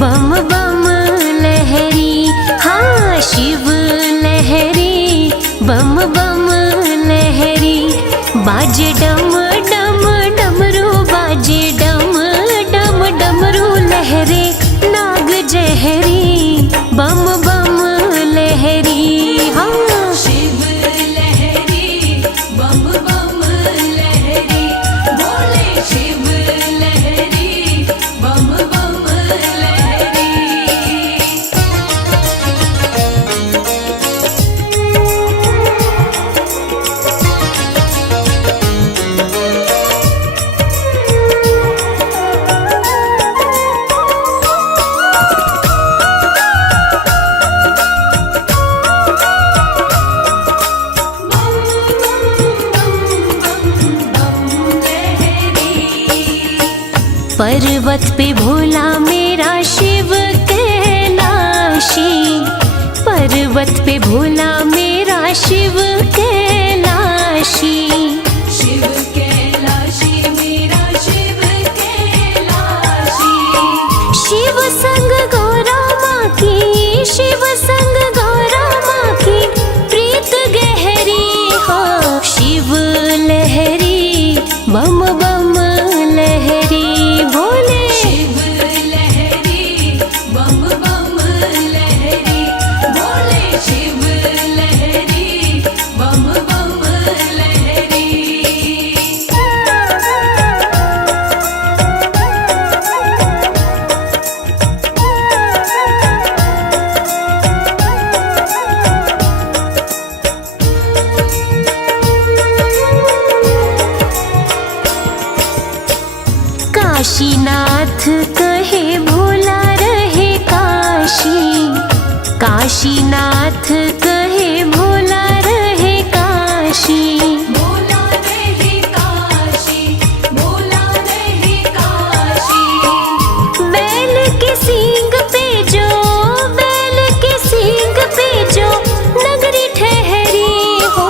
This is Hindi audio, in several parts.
बम बम लहरी, हाँ शिव लहरी, बम बम लहरी। बाजे डम डम डमरू, बाजे डम डम डमरू लहरे नाग जहरी, बम बम लहरी, हाँ शिव लहरी, बम बम लहरी, बोले शिव लहरी, बम बम लहरी। पर्वत पे भोला मेरा शिव कैलाशी, पर्वत पे भोला मेरा शिव कैलाशी। शिव कैलाशी मेरा शिव कैलाशी, शिव संग गौरा माँ की, शिव संग गौरा माँ की प्रीत गहरी, हो शिव लहरी, बम बम लहरी, भोले शिव लहरी, बम बम लहरी, बोले शिव लहरी, बम बम लहरी। काशीनाथ कहे भोला रहे काशी, काशीनाथ कहे भोला रहे काशी। बोला रहे काशी, बोला रहे काशी, बैल के सींग पे जो, बैल के सींग पे जो नगरी ठहरी, हो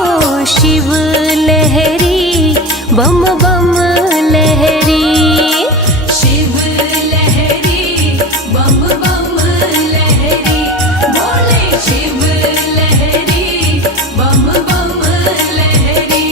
शिव लहरी, बम बम लहरी। शिव लहरी, बम बम लहरी, बोले शिव लहरी, बम बम लहरी।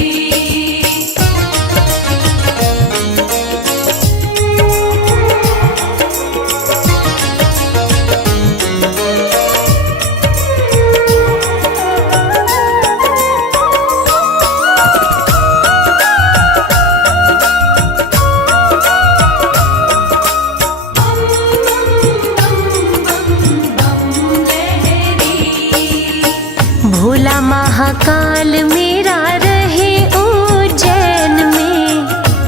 भोला महाकाल मेरा रहे उज्जैन में,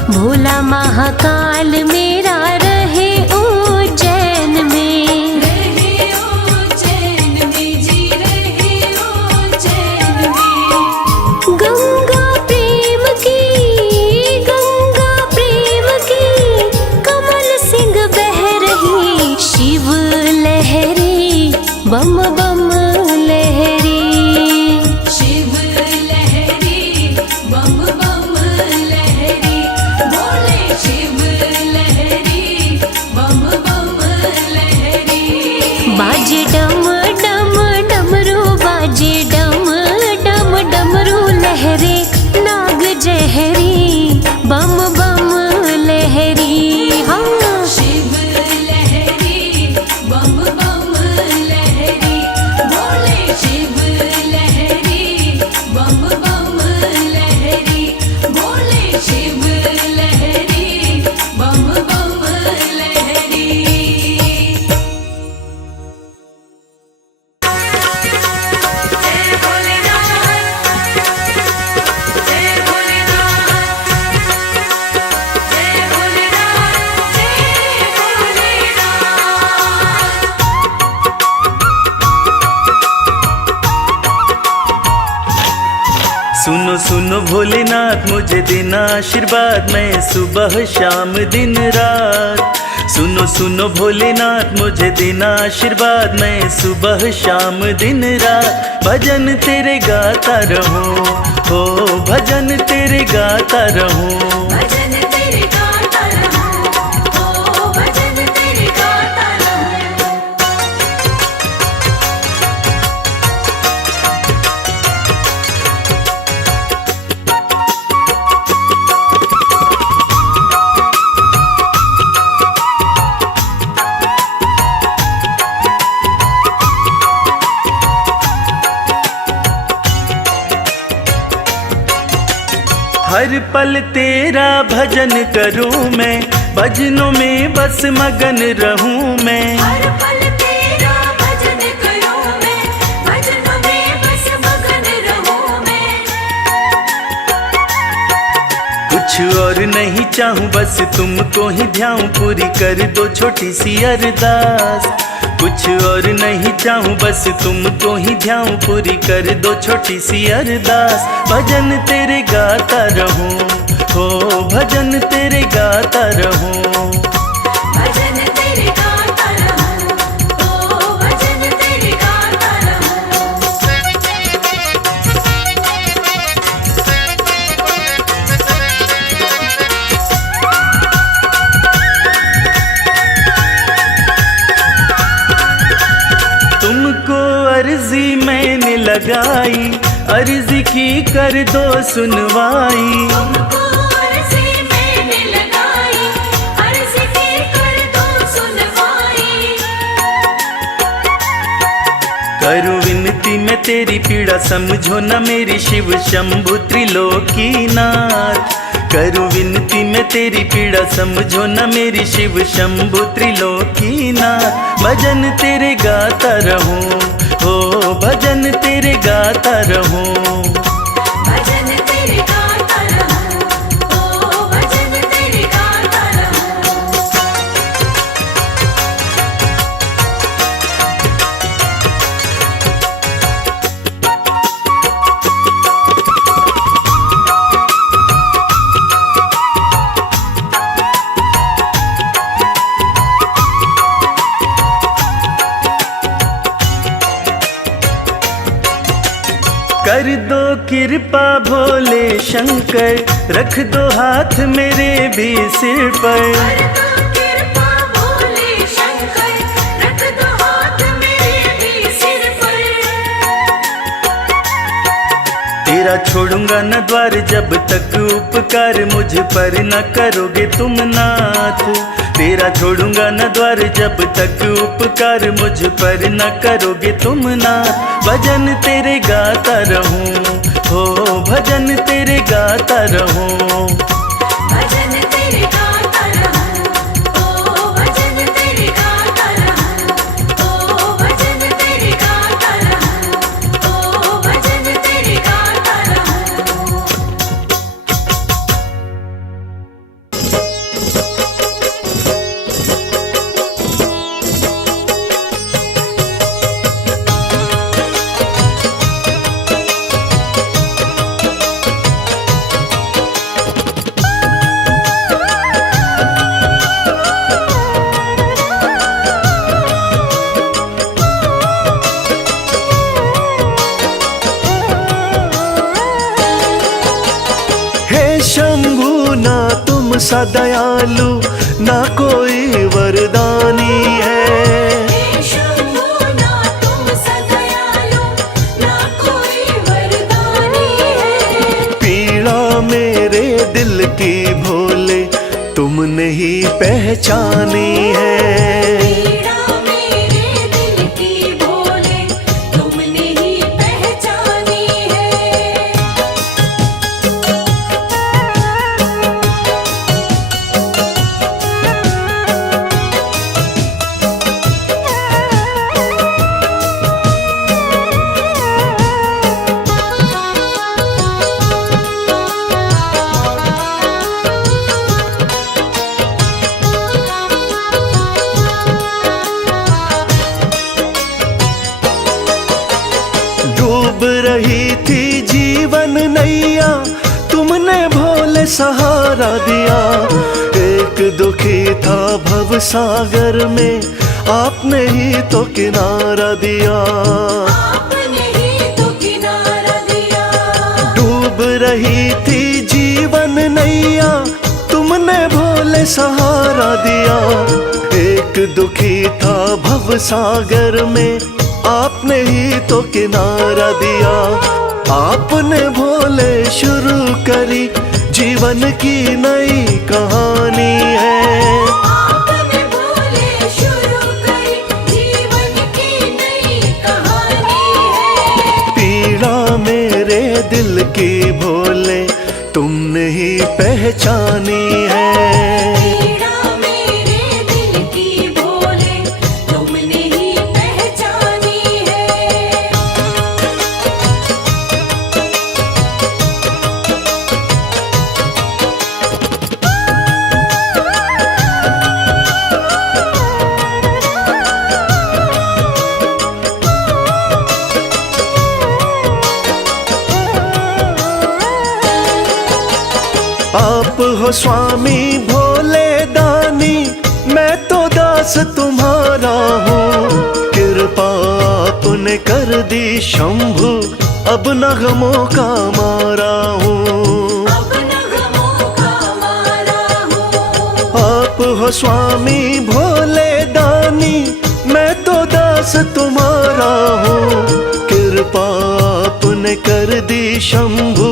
भोला महाकाल मेरा रहे उज्जैन में। रहे उज्जैन में जी, रहे उज्जैन में। गंगा प्रेम की, गंगा प्रेम की कमल सिंह बह रही, शिव लहरी, बम बम लहरी। शिव लहरी, बम बम लहरी, बोले शिव लहरी, बम बम लहरी। बाजे डम डम डमरू, बाजे डम डम डमरू लहरे नाग जहरी, बम बम लहरी, हाँ शिव लहरी, बम बम लहरी, बोले शिव लहरी, बम बम लहरी, बोले शिव लहरी, बम बम लहरी। जय भोलेनाथ, जय भोलेनाथ, जय भोलेनाथ, जय भोलेनाथ। सुनो सुनो भोलेनाथ मुझे देना आशीर्वाद, मैं सुबह शाम दिन रात। सुनो सुनो भोलेनाथ मुझे देना आशीर्वाद, मैं सुबह शाम दिन रात भजन तेरे गाता रहूं, हो भजन तेरे गाता रहूं। भजन तेरे गाता रहूं, ओ भजन तेरे गाता रहूं। हर पल तेरा भजन करूं मैं, भजनों में बस मगन रहूं मैं। हर पल तेरा भजन करूं मैं, भजनों में बस मगन रहूं मैं। कुछ और नहीं चाहूं बस तुमको ही ध्याऊं, पूरी कर दो छोटी सी अरदास। कुछ और नहीं चाहूं बस तुमको ही ध्याऊं, पूरी कर दो छोटी सी अरदास। भजन तेरे गाता रहूं, हो भजन तेरे गाता रहूं। भजन तेरे गाता रहूं, ओ भजन तेरे गाता रहूं। तुमको अर्जी मैंने लगाई, अर्जी की कर दो सुनवाई। तुमको अर्जी मैंने लगाई, अर्जी की कर दो सुनवाई। करूं विनती मैं तेरी पीड़ा, समझो न मेरी शिव शंभु त्रिलोकीनाथ। करूं विनती मैं तेरी पीड़ा, समझो न मेरी शिव शंभु त्रिलोकीनाथ। भजन तेरे गाता रहूं, हो भजन तेरे गाता रहूं। भजन तेरे गाता रहूं, ओ भजन तेरे गाता रहूं। कर दो कृपा भोले शंकर, रख दो हाथ मेरे भी सिर पर। कर दो कृपा भोले शंकर, रख दो हाथ मेरे भी सिर पर। तेरा छोड़ूंगा न द्वार जब तक उपकार मुझ पर न करोगे तुम नाथ। तेरा छोड़ूंगा न द्वार जब तक उपकार मुझ पर न करोगे तुम नाथ। भजन तेरे गाता रहूं, हो भजन तेरे गाता रहूं। भजन तेरे गाता रहूं, ओ भजन तेरे गाता रहूं। ओ भजन तेरे गाता रहूं, ओ भजन तेरे गाता रहूं। शंभु ना तुम सा दयालु, ना कोई वरदानी है। हे शंभु ना तुम सा दयालु, ना कोई वरदानी है। पीड़ा मेरे दिल की भोले तुमने ही पहचानी है। पीड़ा मेरे दिल की भोले तुमने ही पहचानी है। डूब रही थी जीवन नैया, तुमने भोले सहारा दिया। एक दुखी था भव सागर में, आपने ही तो किनारा दिया। आपने ही तो किनारा दिया। डूब रही थी जीवन नैया, तुमने भोले सहारा दिया। एक दुखी था भव सागर में, आपने ही तो किनारा दिया। आपने भोले शुरू करी जीवन की नई कहानी है। आपने भोले शुरू करी जीवन की नई कहानी है। पीड़ा मेरे दिल की भोले तुमने ही पहचानी है। पीड़ा मेरे दिल की भोले तुमने ही पहचानी है। आप हो स्वामी भोले दानी, मैं तो दास तुम्हारा हूँ। कृपा आपने कर दी शंभु, अब न गमों का मारा हूँ। अब नगमों का मारा हूँ। आप हो स्वामी भोले दानी, मैं तो दास तुम्हारा हूँ। कृपा आपने कर दी शंभु,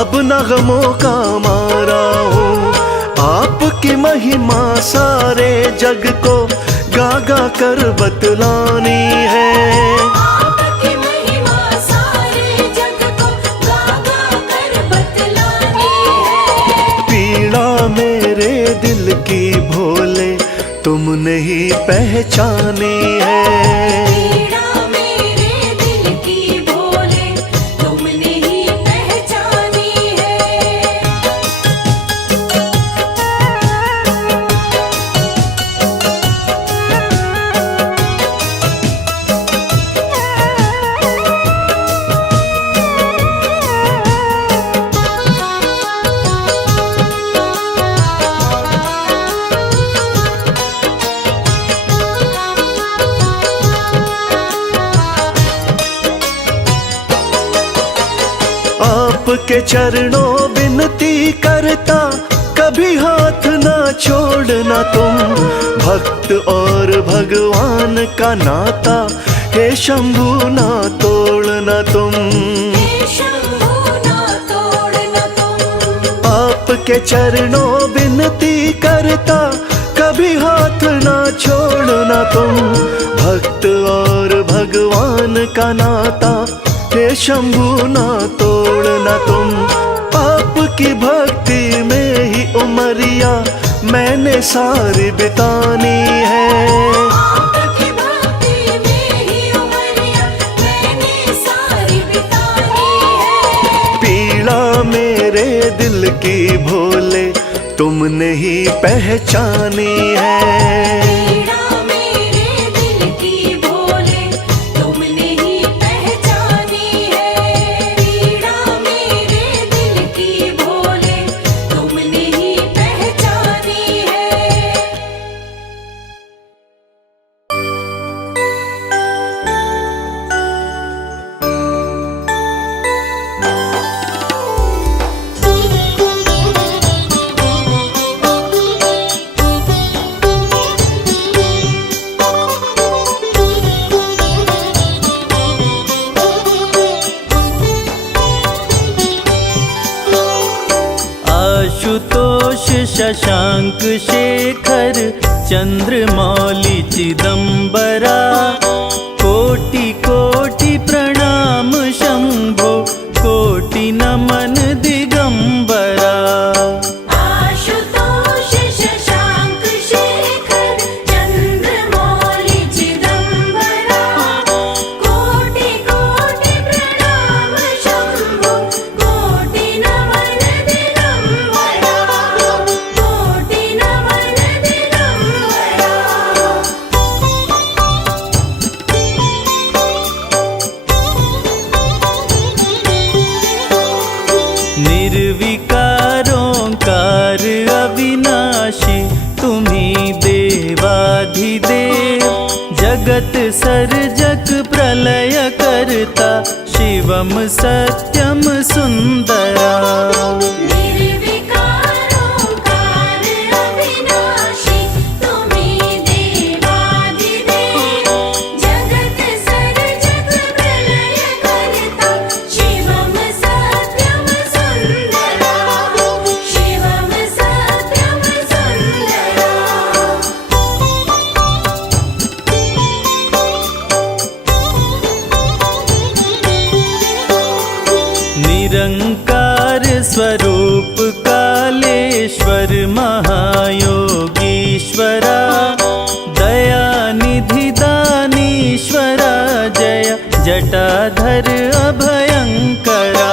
अब न गमों का मारा हूँ। आपकी महिमा सारे जग को गा गा कर बतलानी है। आपकी महिमा सारे जग को गा गा कर बतलानी है। पीड़ा मेरे दिल की भोले तुमने ही पहचानी है। पीड़ा मेरे दिल की भोले तुमने ही पहचानी है। आपके चरणों विनती करता, कभी हाथ ना छोड़ना तुम। भक्त और भगवान का नाता, हे शंभु ना तोड़ना तुम। हे शंभु ना तोड़ना तुम। आपके चरणों विनती करता, कभी हाथ ना छोड़ना तुम। भक्त और भगवान का नाता, हे शंभु ना तोड़ना तुम। आपकी भक्ति में ही उमरिया मैंने सारी बितानी है। आपकी भक्ति में ही उमरिया मैंने सारी बितानी है। पीड़ा मेरे दिल की भोले तुमने ही पहचानी है। पीड़ा मेरे दिल की भोले तुमने ही पहचानी है। पीड़ा मेरे दिल की भोले तुमने ही पहचानी है। आशुतोष शशांक शेखर चंद्रमौली चिदंबरा, कोटि कोटि प्रणाम शंभो, कोटि नमन दिगंबरा। आशुतोष शशांक शेखर चंद्रमौली चिदंबरा, कोटि कोटि प्रणाम शंभो, कोटि नमन दिगंबरा, कोटि नमन दिगंबरा। निर्विकारोंकार अविनाशी, तुम्ही देवाधिदेव। जगत सर्जक प्रलय करता, शिवम सत्यम सुंदरा। निर्विकारोंकार अविनाशी, तुम्ही देवाधिदेव। जगत सर्जक प्रलय करता, शिवम सत्यम सुंदरा, शिवम सत्यम सुंदरा। निरंकार स्वरूप काले जटाधर अभयंकरा।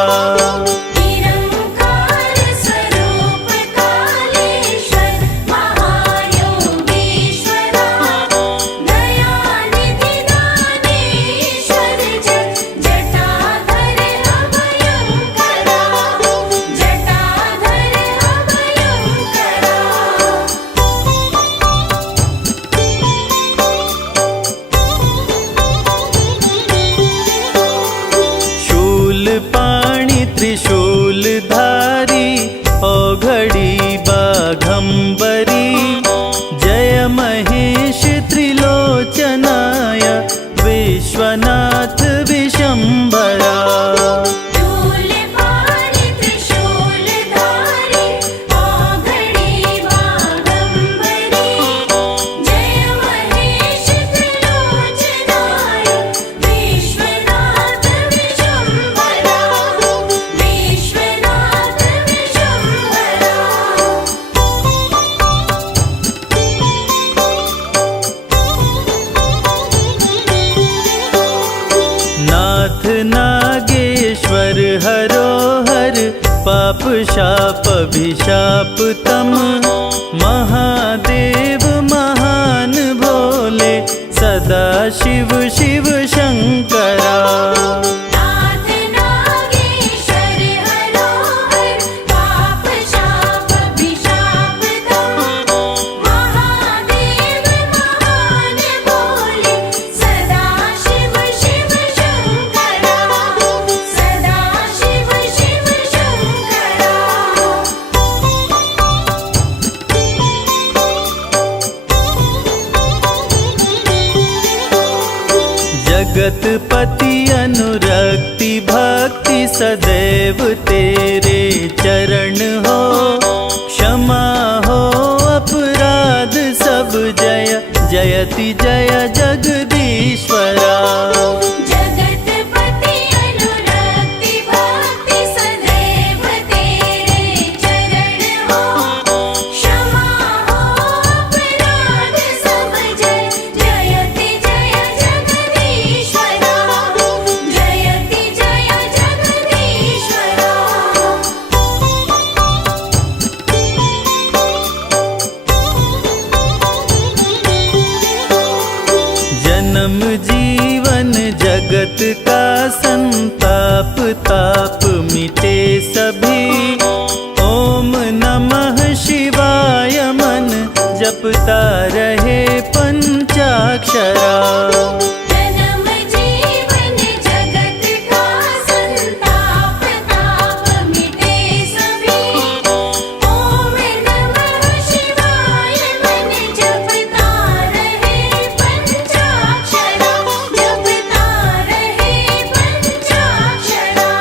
निरंकार स्वरूप कालेश्वर महायोगीश्वरा। दयानिधि दानेश्वर जटाधर अभयंकरा। जटाधर अभयंकरा। शूलपाणि त्रिशूलधारी औघड़ी बाघंबरी। जय महेश त्रिलोचनाय विश्वनाथ विशंभरा। शूलपाणि त्रिशूलधारी औघड़ी बाघंबरी। जय महेश त्रिलोचनाय विश्वनाथ विशंभरा। विश्वनाथ विशंभरा। नाथ नागेश्वर हरोहर पाप शाप अभिशाप तम। महादेव महान भोले सदा शिव शिव शंकरा। नाथ नागेश्वर हरोहर पाप शाप अभिशाप तम। महादेव महान भोले सदा शिव शिव शंकरा। सदा शिव शिव शंकरा। जगतपति अनुरक्ति भक्ति सदैव तेरे चरण हो। क्षमा हो अपराध सब जय जयति जय जगदीश्वरा। जगतपति अनुरक्ति भक्ति सदैव तेरे चरण हो। क्षमा हो अपराध सब जय जयति जय जगदीश्वरा। जयति जय जगदीश्वरा। जन्म जीवन जगत का संताप ताप मिटे सभी। ओम नमः शिवाय मन जपता रहे पंचाक्षरा। जन्म जीवन जगत का संताप ताप मिटे सभी। ओम नमः शिवाय मन जपता रहे पंचाक्षरा। जपता रहे पंचाक्षरा।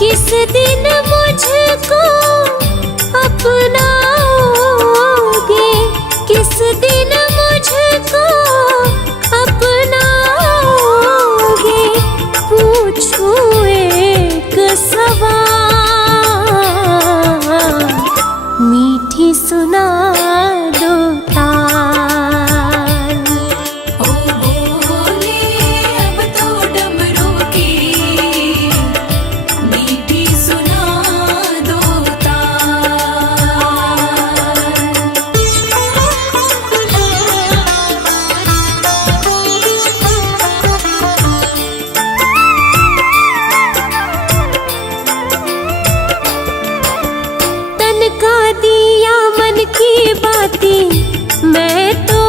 किस दिन मुझको अपनाओगे, किस दिन मुझको अपनाओगे, पूछूं एक सवाल, मीठी सुना दो ताल। ओ बोले अब तो डमरू की मीठी सुना दो तन का दिया मन की बातें मैं तो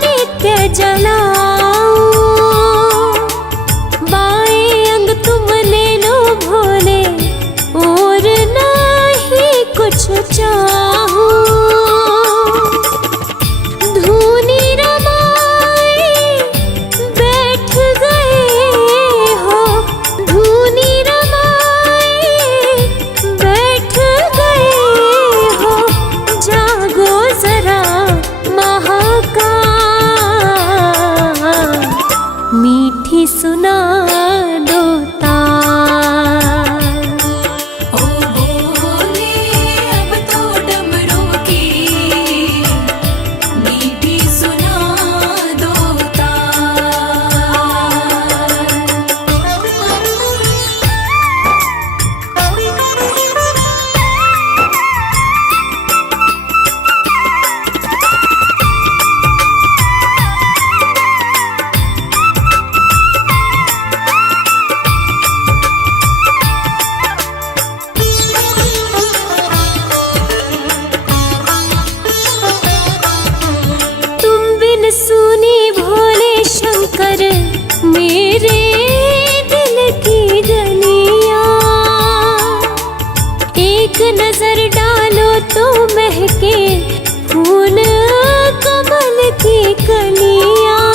नित्य जलाऊं, बाएं अंग तुम ले लो भोले और नहीं कुछ चाहूं, धूनी रमाए बैठ गए हो, धूनी रमाए बैठ गए हो, जागो जरा महाकाल, मीठी सुना दो ताल। ओ बोले अब तो डमरू की मीठी सुना दो तुम बिन सुनी भोले शंकर मेरे दिल की गलियां, एक नजर डालो तो महके फूल कमल की कलियां,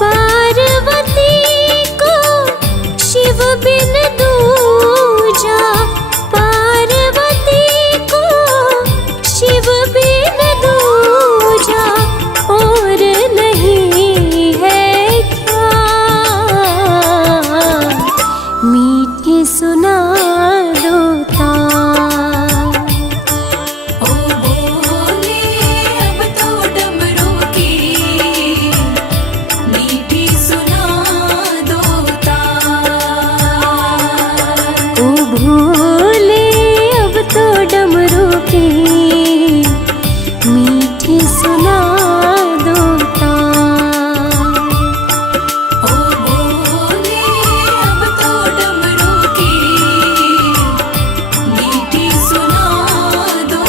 पार्वती को शिव बिन दूजा, पार्वती को शिव बिन दूजा और नहीं है क्या, मीठी सुना दो ताल। ओ बोले अब तो डमरू की मीठी सुना दो ओ भोले अब तो डमरू की मीठी सुना दो ताल। ओ बोले अब तो डमरू की मीठी सुना दो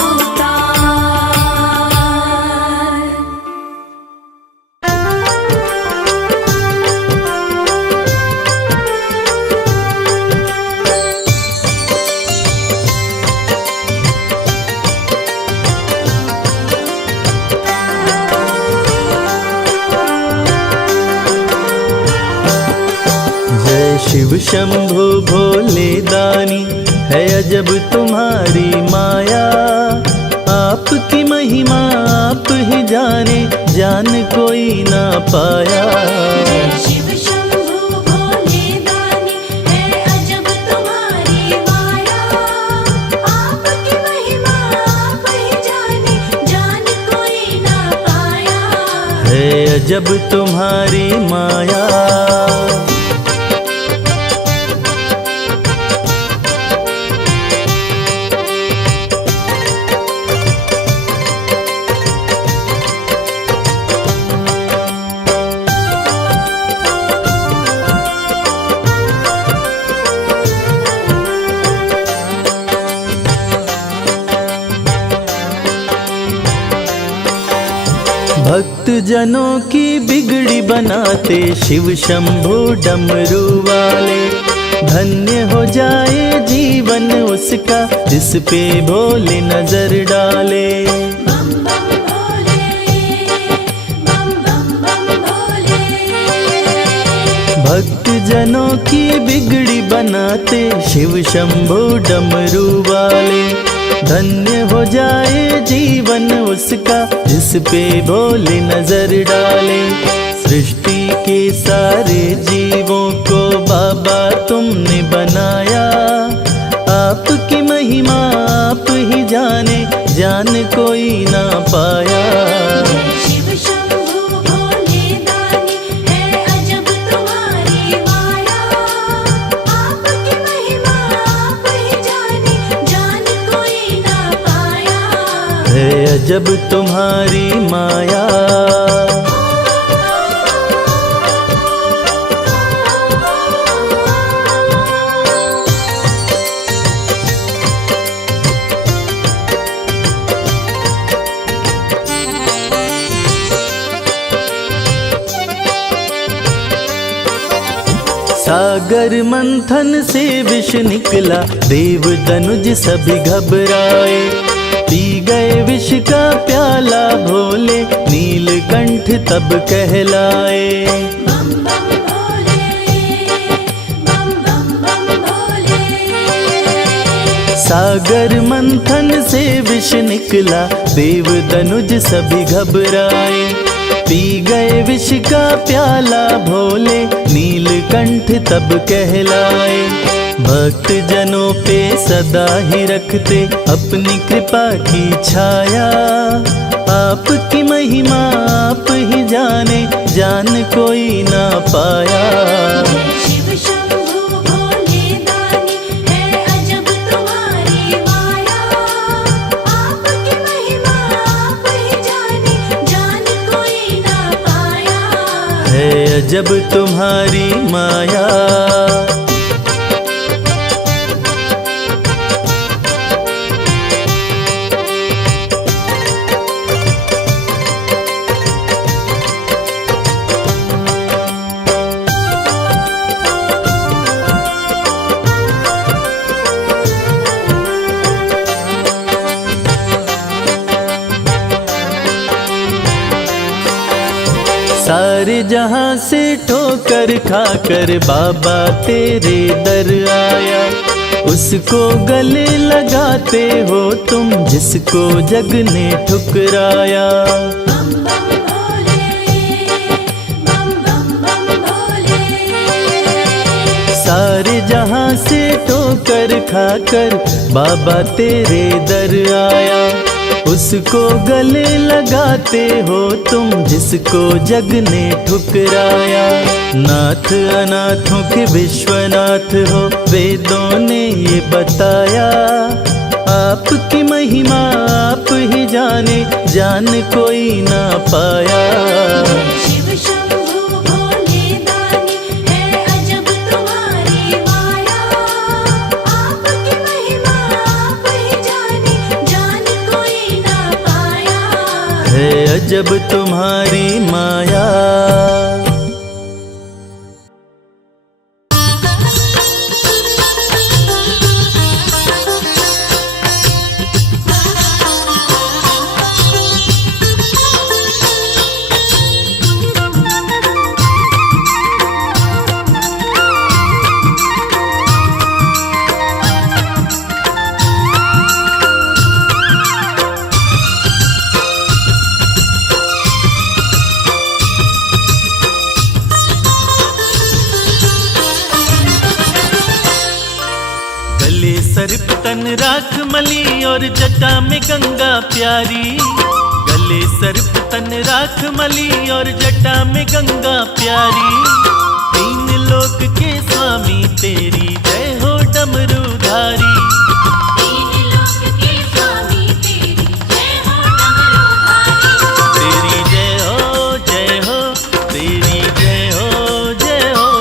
जय शिव शंभु भोले दानी, है अजब तुम्हारी माया, आपकी महिमा आप ही जाने, जान कोई ना पाया। शिव शंभु भोले दानी, है अजब तुम्हारी माया, आपकी महिमा आप ही जाने, जान कोई ना पाया। है अजब तुम्हारी माया। भक्त जनों की बिगड़ी बनाते शिव शंभु डमरू वाले, धन्य हो जाए जीवन उसका जिस पे भोले नजर डाले। बम बम भोले, बम बम बम भोले। भक्त भक्त जनों की बिगड़ी बनाते शिव शंभु डमरू वाले। धन्य हो जाए जीवन उसका जिस पे भोले नजर डाले। सृष्टि के सारे जीवों को बाबा तुमने बनाया। आपकी महिमा आप ही जाने, जान कोई ना पाया। शिव शंभु भोले दानी है अजब तुम्हारी माया। आपकी महिमा आप ही जाने, जान कोई ना पाया। है अजब तुम्हारी माया। सागर मंथन से विष निकला, देव दनुज सभी घबराए। पी गए विष का प्याला भोले, नीलकंठ तब कहलाए। बम बम भोले, बम बम बम भोले। सागर मंथन से विष निकला, देव दनुज सभी घबराए। पी गए विष का प्याला भोले, नीलकंठ तब कहलाए। भक्त जनों पे सदा ही रखते अपनी कृपा की छाया। आपकी महिमा आप ही जाने, जान कोई ना पाया। शिव शंभु भोले दानी है अजब तुम्हारी माया। आपकी महिमा आप ही जाने, जान कोई ना पाया। है अजब तुम्हारी माया। सारे जहां से ठोकर खाकर बाबा तेरे दर आया। उसको गले लगाते हो तुम जिसको जग ने ठुकराया। बम बम भोले, बम बम बम भोले। सारे जहां से ठोकर खाकर बाबा तेरे दर आया। उसको गले लगाते हो तुम जिसको जग ने ठुकराया। नाथ अनाथों के विश्वनाथ हो, वेदों ने ये बताया। आपकी महिमा आप ही जाने, जान कोई ना पाया। शिव शंभु भोले दानी है अजब तुम्हारी माया। आपकी महिमा आप ही जाने, जान कोई ना पाया। है अजब तुम्हारी माया। सर्प तन राख मली और जटा में गंगा प्यारी। गले सर्प तन राख मली और जटा में गंगा प्यारी। तीन लोक के स्वामी तेरी जय हो डमरूधारी। तीन लोक के स्वामी तेरी जय हो डमरूधारी। तेरी जय हो जय हो, तेरी जय हो जय हो।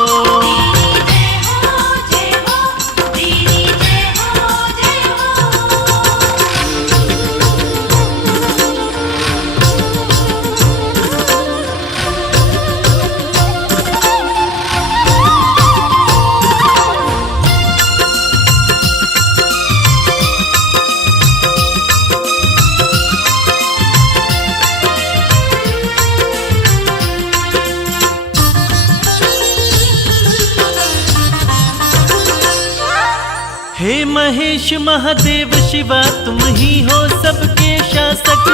हे महेश महादेव शिवा तुम ही हो सबके शासक,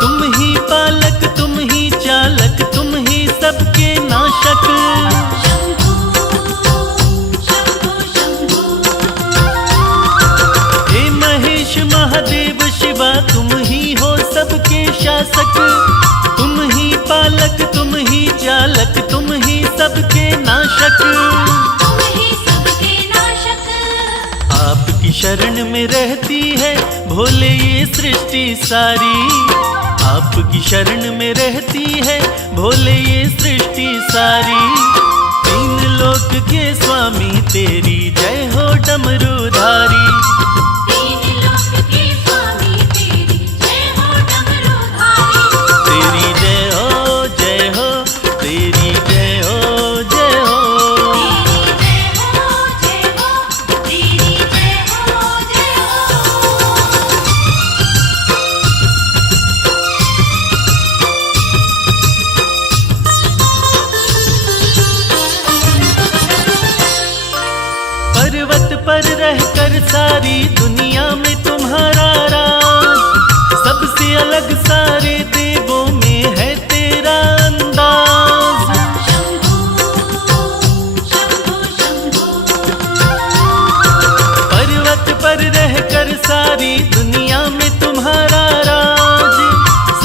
तुम ही पालक तुम ही चालक तुम ही सबके नाशक। हे महेश महादेव शिवा तुम ही हो सबके शासक, तुम ही पालक तुम ही चालक तुम ही सबके नाशक। आपकी शरण में रहती है भोले ये सृष्टि सारी, आपकी शरण में रहती है भोले ये सृष्टि सारी। तीन लोक के स्वामी तेरी जय हो डमरूधारी। तेरी जय हो जय हो, तेरी जय हो जय हो। पर्वत पर रहकर सारी दुनिया में तुम्हारा राज, सबसे अलग सारे देवों में है तेरा अंदाज। पर्वत पर रहकर सारी दुनिया में तुम्हारा राज,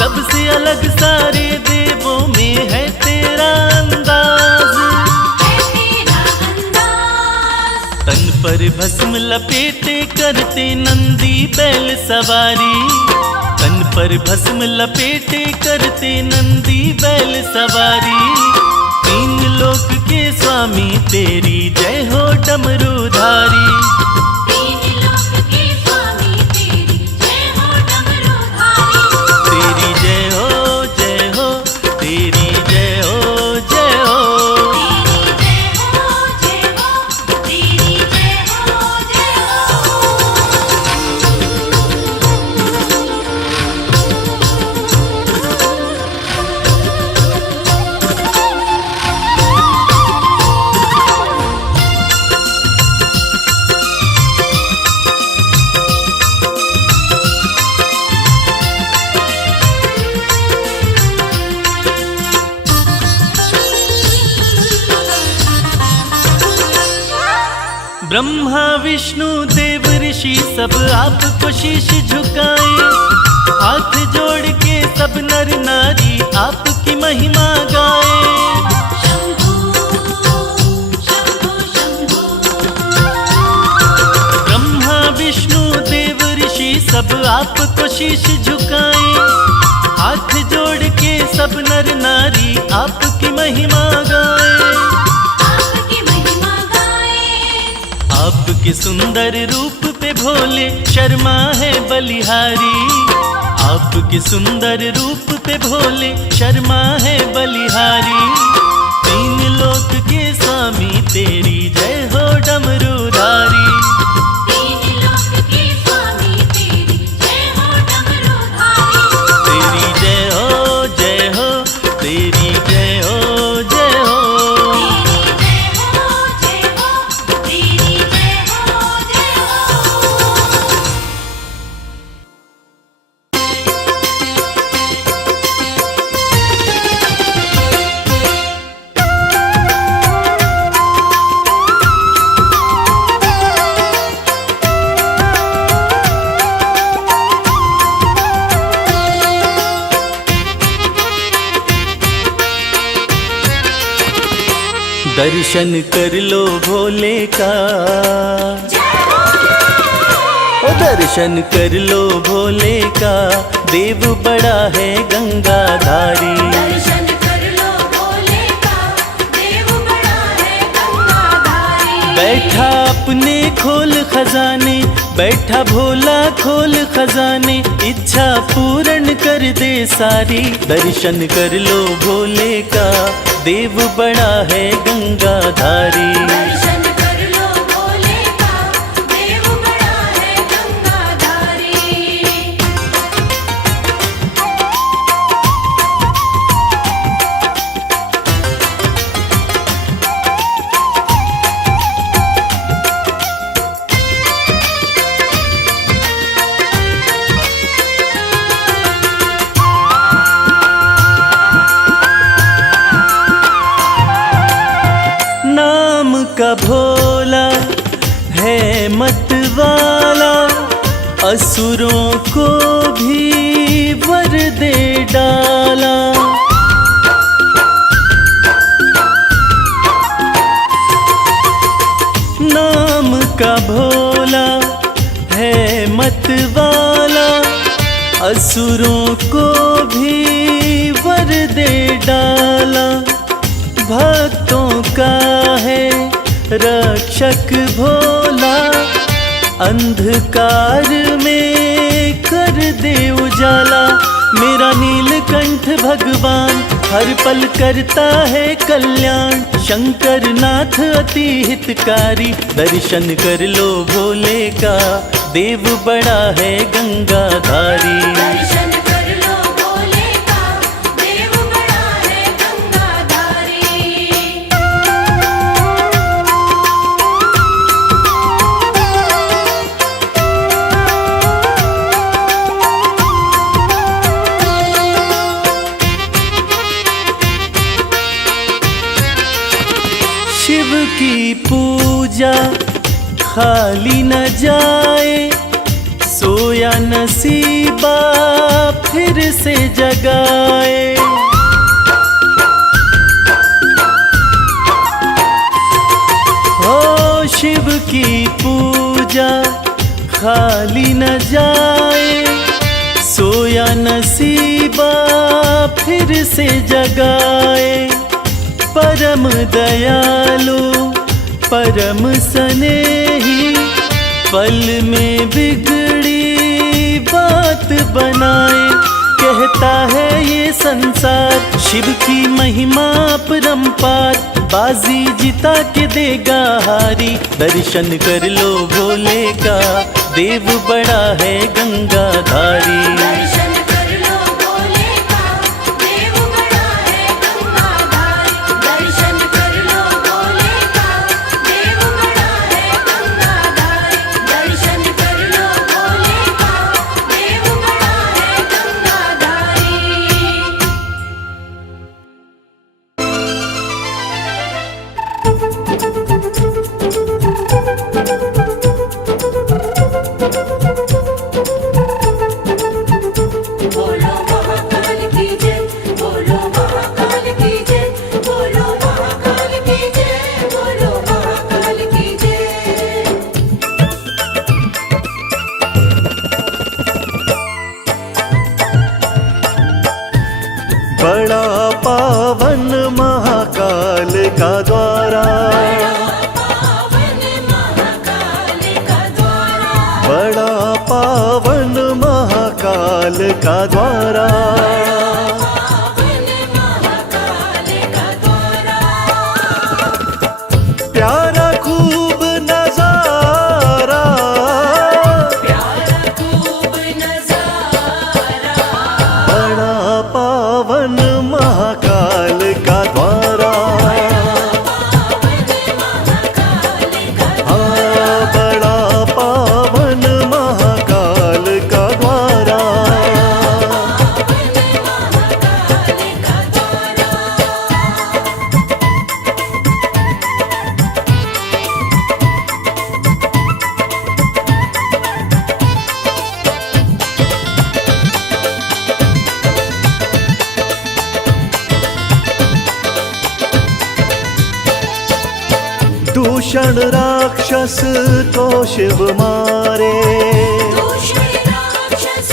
सबसे अलग सारे देवों में है तेरा अंदाज। तन पर भस्म लपेटे करते नंदी बैल सवारी, तन पर भस्म लपेटे करते नंदी बैल सवारी। तीन लोक के स्वामी तेरी जय हो डमरूधारी। तेरी जय हो जय हो, तेरी जय हो जय हो। ब्रह्मा विष्णु देव ऋषि सब आपको शीश झुकाए, हाथ जोड़ के सब नर नारी आपकी महिमा गाए। ब्रह्मा विष्णु देव ऋषि सब आपको शीश झुकाए, हाथ जोड़ के सब नर नारी आपकी महिमा गाए। आपके सुंदर रूप पे भोले शर्मा है बलिहारी, आपके सुंदर रूप पे भोले शर्मा है बलिहारी। तीन लोक के स्वामी तेरी जय हो डमरूधारी। तेरी जय हो जय हो, तेरी जय हो जय हो। दर्शन कर लो भोले का, ओ दर्शन कर लो भोले का, देव बड़ा है गंगाधारी। दर्शन कर लो भोले का, देव बड़ा है गंगाधारी। बैठा अपने खोल खजाने, बैठा भोला खोल खजाने, इच्छा पूर्ण कर दे सारी। दर्शन कर लो भोले का, देव बड़ा है गंगाधारी। दर्शन कर लो भोले का, देव बड़ा है गंगाधारी। भोला है मत वाला, असुरों को भी वर दे डाला। नाम का भोला है मत वाला, असुरों को भी वर दे डाला। भक्तों का है रक्षक भोला, अंधकार में कर दे उजाला। मेरा नीलकंठ भगवान हर पल करता है कल्याण, शंकर नाथ अति हितकारी। दर्शन कर लो भोले का, देव बड़ा है गंगाधारी। दर्शन कर लो भोले का, देव बड़ा है गंगाधारी। शिव की पूजा खाली न जाए, सोया नसीबा फिर से जगाए। हो शिव की पूजा खाली न जाए, सोया नसीबा फिर से जगाए। परम दयालु परम स्नेही, पल में बिगड़ी बात बनाए। कहता है ये संसार शिव की महिमा परम्पार, बाजी जिता के देगा हारी। दर्शन कर लो भोले का, देव बड़ा है गंगाधारी। दर्शन कर लो भोले का, देव बड़ा है गंगाधारी। दर्शन कर लो भोले का, देव बड़ा है गंगाधारी। दर्शन कर लो भोले का, देव बड़ा है गंगाधारी। बोलो महाकाल की जय, बोलो महाकाल की जय, बोलो महाकाल की जय, बोलो महाकाल की जय। बड़ा पावन महाकाल का द्वारा, पावन महाकाल का द्वारा, बड़ा पावन महाकाल का द्वारा। पावन महाकाल का द्वारा। प्यारा खूब नजारा, प्यारा खूब नजारा, बड़ा पावन महाकाल का द्वारा। पावन महाकाल का हाँ, बड़ा पावन महाकाल का द्वारा। महाकाल का द्वारा। दूषण राक्षस को शिव मारे, दूषण राक्षस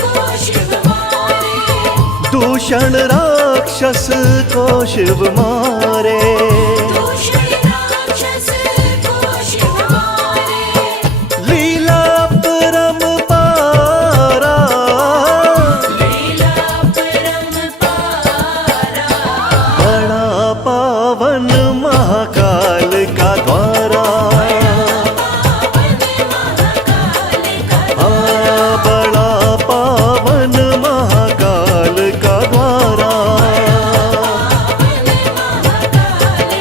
को शिव मारे, दूषण राक्षस को शिव मारे। दूषण राक्षस को शिव मारे। लीला परम्पारा, लीला परम्पारा, बड़ा पावन महाकाल का द्वारा। पावन महाकाल का हाँ, बड़ा पावन महाकाल का द्वारा। पावन महाकाल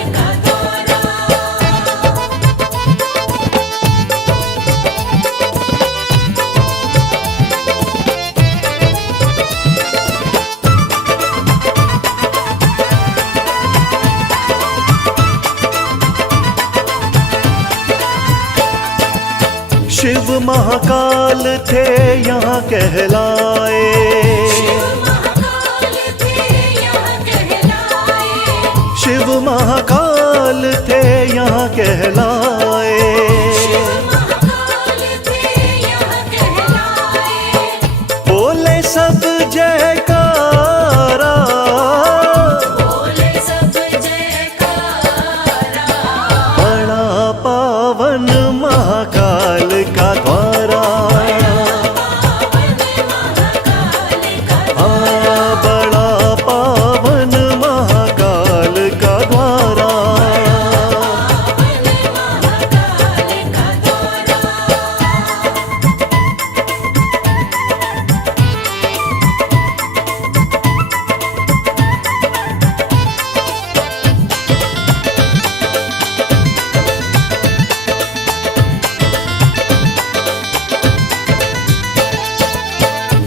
शिव महाकाल थे यहाँ कहलाए, महाकाल थे यहाँ कहलाए, शिव महाकाल थे यहाँ कहलाए। महाकाल थे यहाँ कहलाए, बोले सब जयकारा, बोले सब जयकारा, बड़ा पावन महाकाल का द्वारा, बड़ा पावन महाकाल का द्वारा।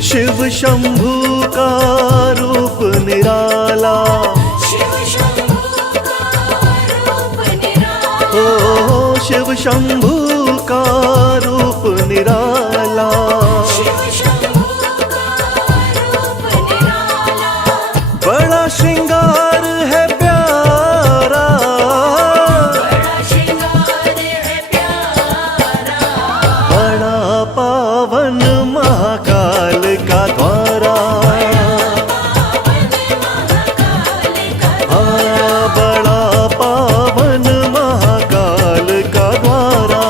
शिव शंभू का रूप निराला, शिव शंभू का रूप निराला, ओ शिव शंभू का रूप निराला। शिव शंभू का रूप निराला, बड़ा श्रृंगार है प्यारा, बड़ा श्रृंगार है प्यारा, बड़ा पावन महाकाल का द्वारा, बड़ा पावन महाकाल का द्वारा।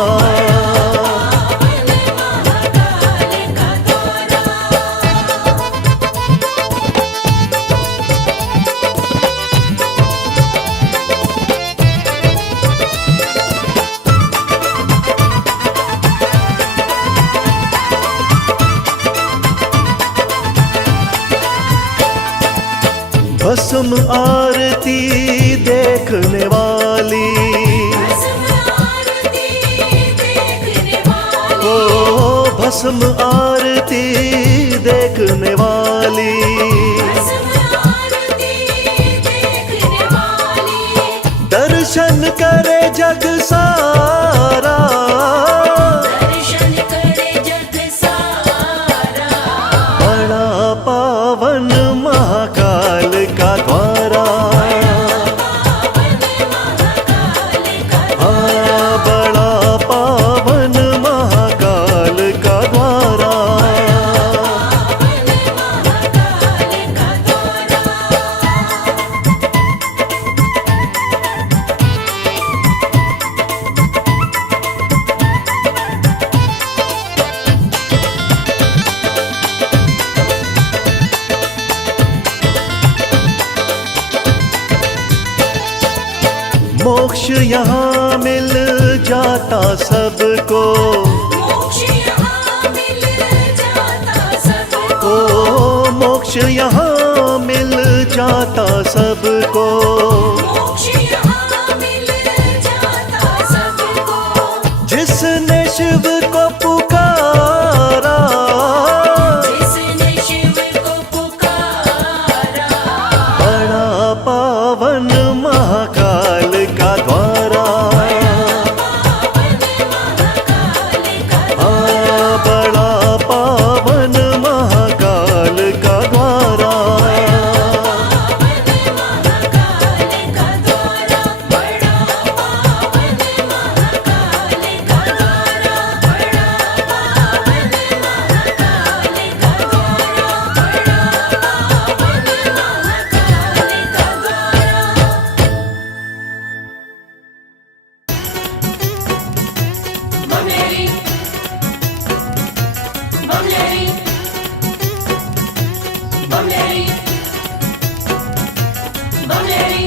भस्म आरती देखने वाली, भस्म आरती देखने वाली, ओ भस्म आरती देखने वाली। भस्म आरती देखने वाली, दर्शन करे जग सारा, दर्शन करे जग सारा, बड़ा पावन महाकाल का द्वारा, बड़ा पावन महाकाल का द्वारा। मोक्ष यहाँ मिल जाता सबको, मोक्ष यहाँ मिल जाता सबको, ओ मोक्ष यहाँ मिल जाता सबको। मोक्ष यहाँ मिल जाता सबको, जिसने शिव को पुकारा, जिसने शिव को पुकारा, बड़ा पावन महाकाल का द्वारा, बड़ा पावन महाकाल का द्वारा। बमलेरी बमलेरी बमलेरी बमलेरी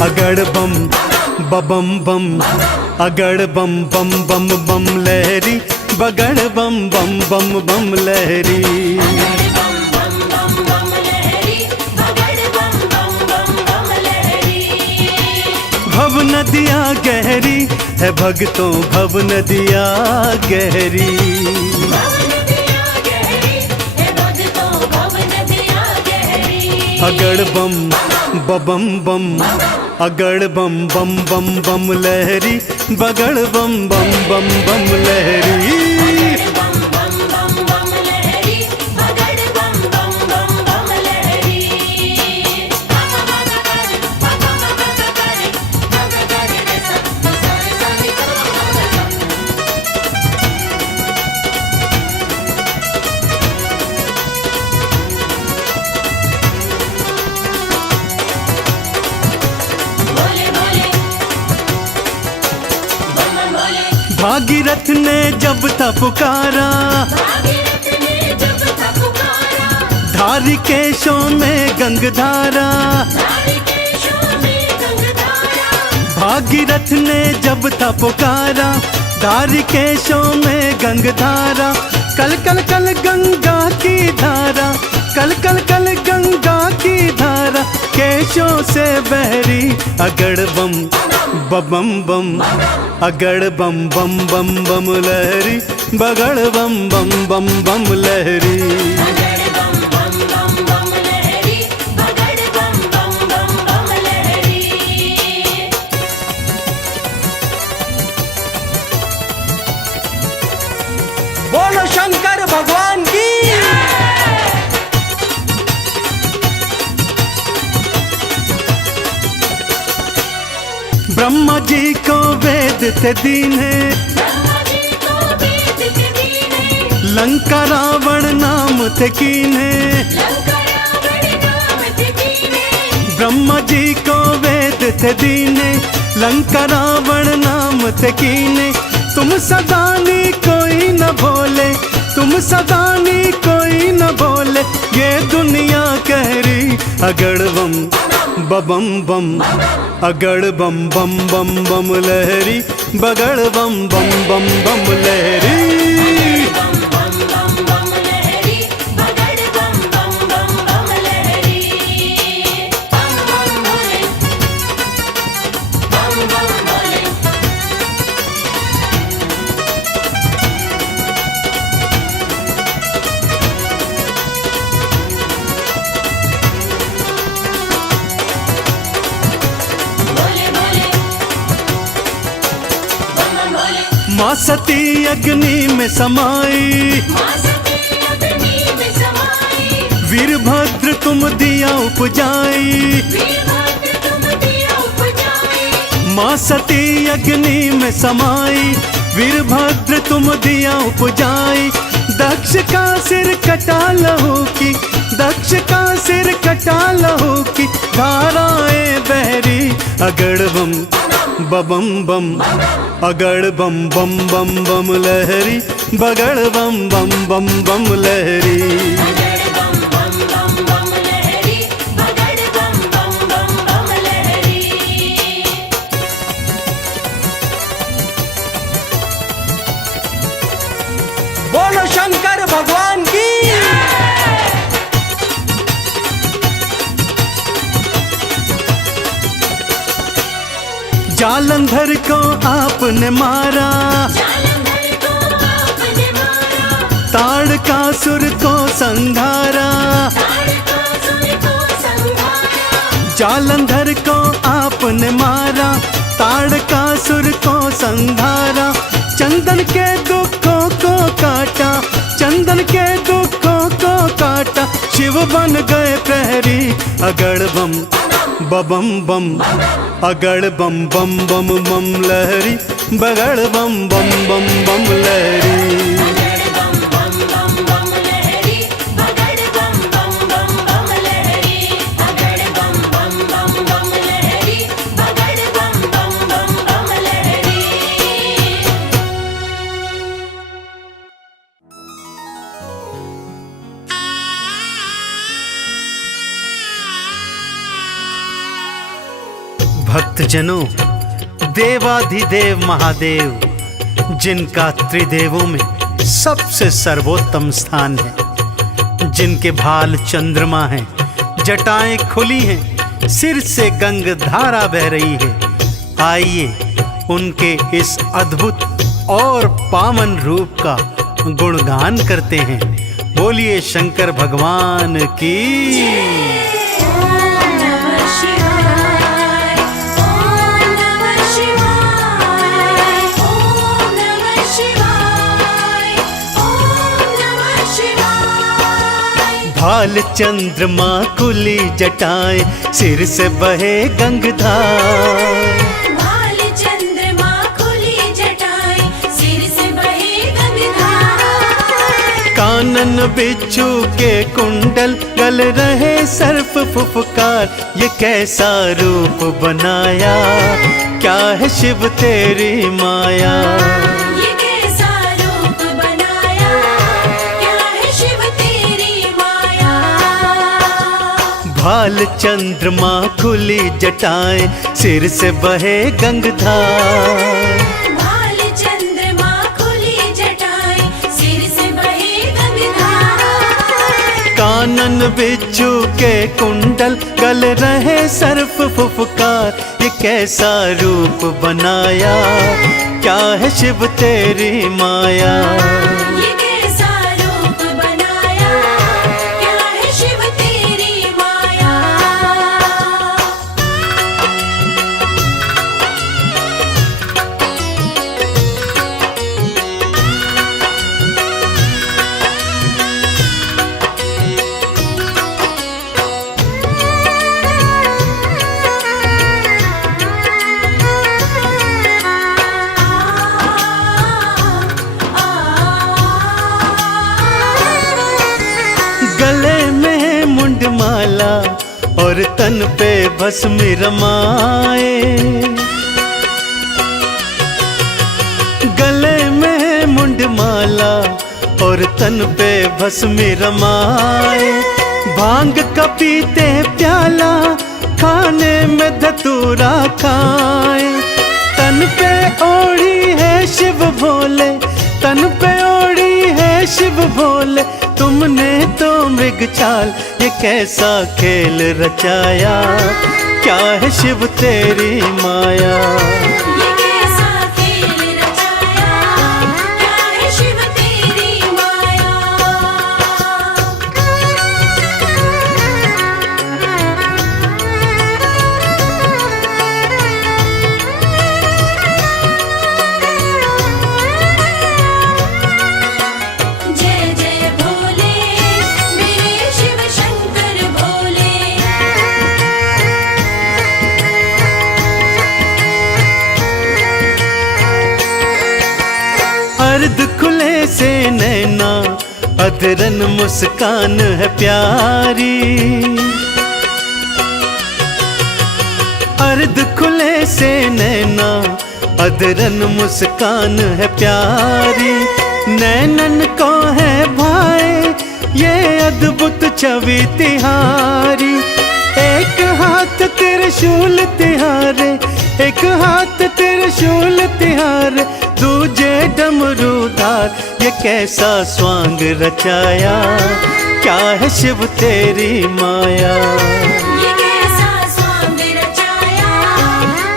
अगड़ बम बबम बम, अगड़ बम बम बम बम लहरी, बगड़ बम बम बम बम लहरी। बम बम बम बम लहरी, बगड़ बम बम बम बम लहरी। भव नदियाँ गहरी है भक्तों, भव नदियाँ गहरी। भव नदियाँ गहरी है भक्तों, भव नदियाँ गहरी। अगड़ बम बम बम, अगड़ बम बम बम बम लहरी, बगड़ बम बम बम बम लहरी। बम बम बम बम लहरी, बगड़ बम बम बम बम लहरी। पापा माता करे, पापा माता करे, माता करे रे सब सारे सारे करो। भोले भोले बम बम भोले। भागीरथ ने जब था पुकारा, भागीरथ ने जब था पुकारा, धारी केशों में गंगधारा। धारी केशों में गंगधारा। भागीरथ ने जब था पुकारा, धारी केशों में गंगधारा। कल कल कल गंगा की धारा, कल कल कल गंगा की धारा, केशों से बहरी। अगड़ बम बम बम, अगड़ बम बम बम बम लहरी, बगड़ बम बम बम बम लहरी। बगड़ बम बम बम बम लहरी, बगड़ बम बम बम बम लहरी। बोलो शंकर भगवान की। ब्रह्मा जी को वेद थे दीने, ब्रह्मा जी को वेद थे दीने, लंका रावण नाम थे कीने। लंका रावण नाम थे दीने। ब्रह्मा जी को वेद थे दीने, लंका रावण नाम थे कीने। तुम सदानी कोई न भोले, तुम सदानी कोई न भोले, ये दुनिया कह रही। अगड़ बम बम बम, अगड़ बम बम बम बम लहरी, बगड़ बम बम बम बम लहरी। बम बम बम बम लहरी, बगड़ बम बम बम बम लहरी। बम बम भोले, बम बम भोले। भोले भोले बम बम भोले। माँ सती अग्नि में समाई, माँ सती अग्नि में समाई, वीरभद्र तुम दिया उपजाई। वीरभद्र तुम दिया उपजाई। माँ सती अग्नि में समाई, वीरभद्र तुम दिया उपजाई। दक्ष का सिर कटा लहू की, दक्ष का सिर कटा लहू की, धाराएं बहरी। अगड़ बम बम बम, अगड़ बम बम बम बम लहरी, बगड़ बम बम बम बम लहरी। बगड़ बम बम बम बम लहरी, बगड़ बम बम बम बम लहरी। बोलो शंकर भगवान की। जालंधर को आपने मारा, जालंधर को आपने मारा, ताड़कासुर को संघारा। ताड़कासुर को संहारा। जालंधर को आपने मारा, ताड़कासुर को संघारा। चंदन के दुखों को काटा, चंदन के दुखों को काटा, शिव बन गए प्रहरी। अगड़ बम बम बम, अगड़ बम बम बम बम लहरी, बगड़ बम बम बम बम लहरी। बगड़ बम बम बम बम लहरी, बगड़ बम बम बम बम लहरी। बगड़ बम बम बम बम लहरी, बगड़ बम बम बम बम लहरी। भक्तजनों, देवाधिदेव महादेव, जिनका त्रिदेवों में सबसे सर्वोत्तम स्थान है, जिनके भाल चंद्रमा हैं, जटाएं खुली हैं, सिर से गंग धारा बह रही है, आइए उनके इस अद्भुत और पावन रूप का गुणगान करते हैं। बोलिए शंकर भगवान की। ओम नमः शिवाय, ओम नमः शिवाय, ओम नमः शिवाय, ओम नमः शिवाय। भाल चंद्रमा खुली जटाएं, सिर से बहे गंगधार। भाल चंद्रमा खुली जटाएं, सिर से बहे गंगाधार। कानन बिच्छू के कुंडल, गल रहे सर्प फुफकार। ये कैसा रूप बनाया, क्या है शिव तेरी माया। ये कैसा रूप बनाया, क्या है शिव तेरी माया। भाल चंद्रमा खुली जटाएं, सिर से बहे गंगधार। भाल चंद्रमा खुली जटाएं, सिर से बहे गंगाधार। कानन बिच्छू के कुंडल, गल रहे सर्प फुफकार। ये कैसा रूप बनाया, क्या है शिव तेरी माया। ये कैसा रूप बनाया, क्या है शिव तेरी माया। गले में मुंडमाला और तन पे भस्म रमाए। गले में मुंडमाला और तन पे भस्म रमाए। भांग का पीते प्याला, खाने में धतूरा खाए। तन पे ओढ़ी है शिव भोले, तन पे ओढ़ी है शिव भोले। तुमने तो मृग चाल, ये कैसा खेल रचाया, क्या है शिव तेरी माया। ये कैसा खेल रचाया, क्या है शिव तेरी माया। जय जय भोले, मेरे शिव शंकर भोले। अर्ध खुले से नैना, अधरन मुस्कान है प्यारी। अर्ध खुले से नैना, अधरन मुस्कान है प्यारी। नैनन को है भाई ये अद्भुत छवि तिहारी। एक हाथ त्रिशूल तिहारे, एक हाथ त्रिशूल तिहारे। दूजे डमरूधार, ये कैसा स्वांग रचाया, क्या है शिव तेरी माया। ये कैसा स्वांग रचाया,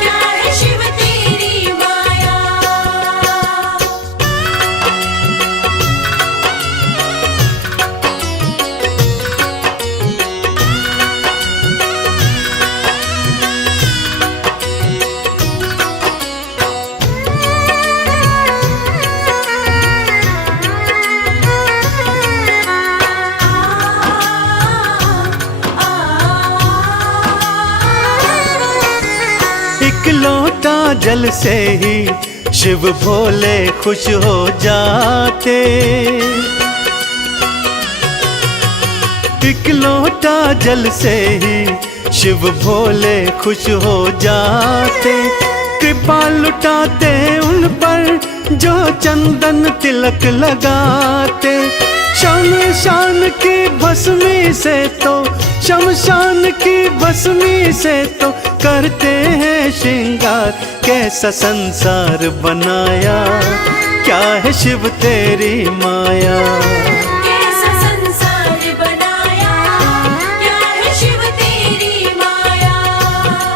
क्या है शिव तेरी माया। एक लोटा जल से ही शिव भोले खुश हो जाते। एक लोटा जल से ही शिव भोले खुश हो जाते। कृपा लुटाते उन पर जो चंदन तिलक लगाते। शमशान की भस्मी से तो, शमशान की भस्मी से तो करते हैं श्रृंगार। कैसा संसार बनाया, क्या है शिव तेरी माया। कैसा संसार बनाया, क्या है शिव तेरी माया।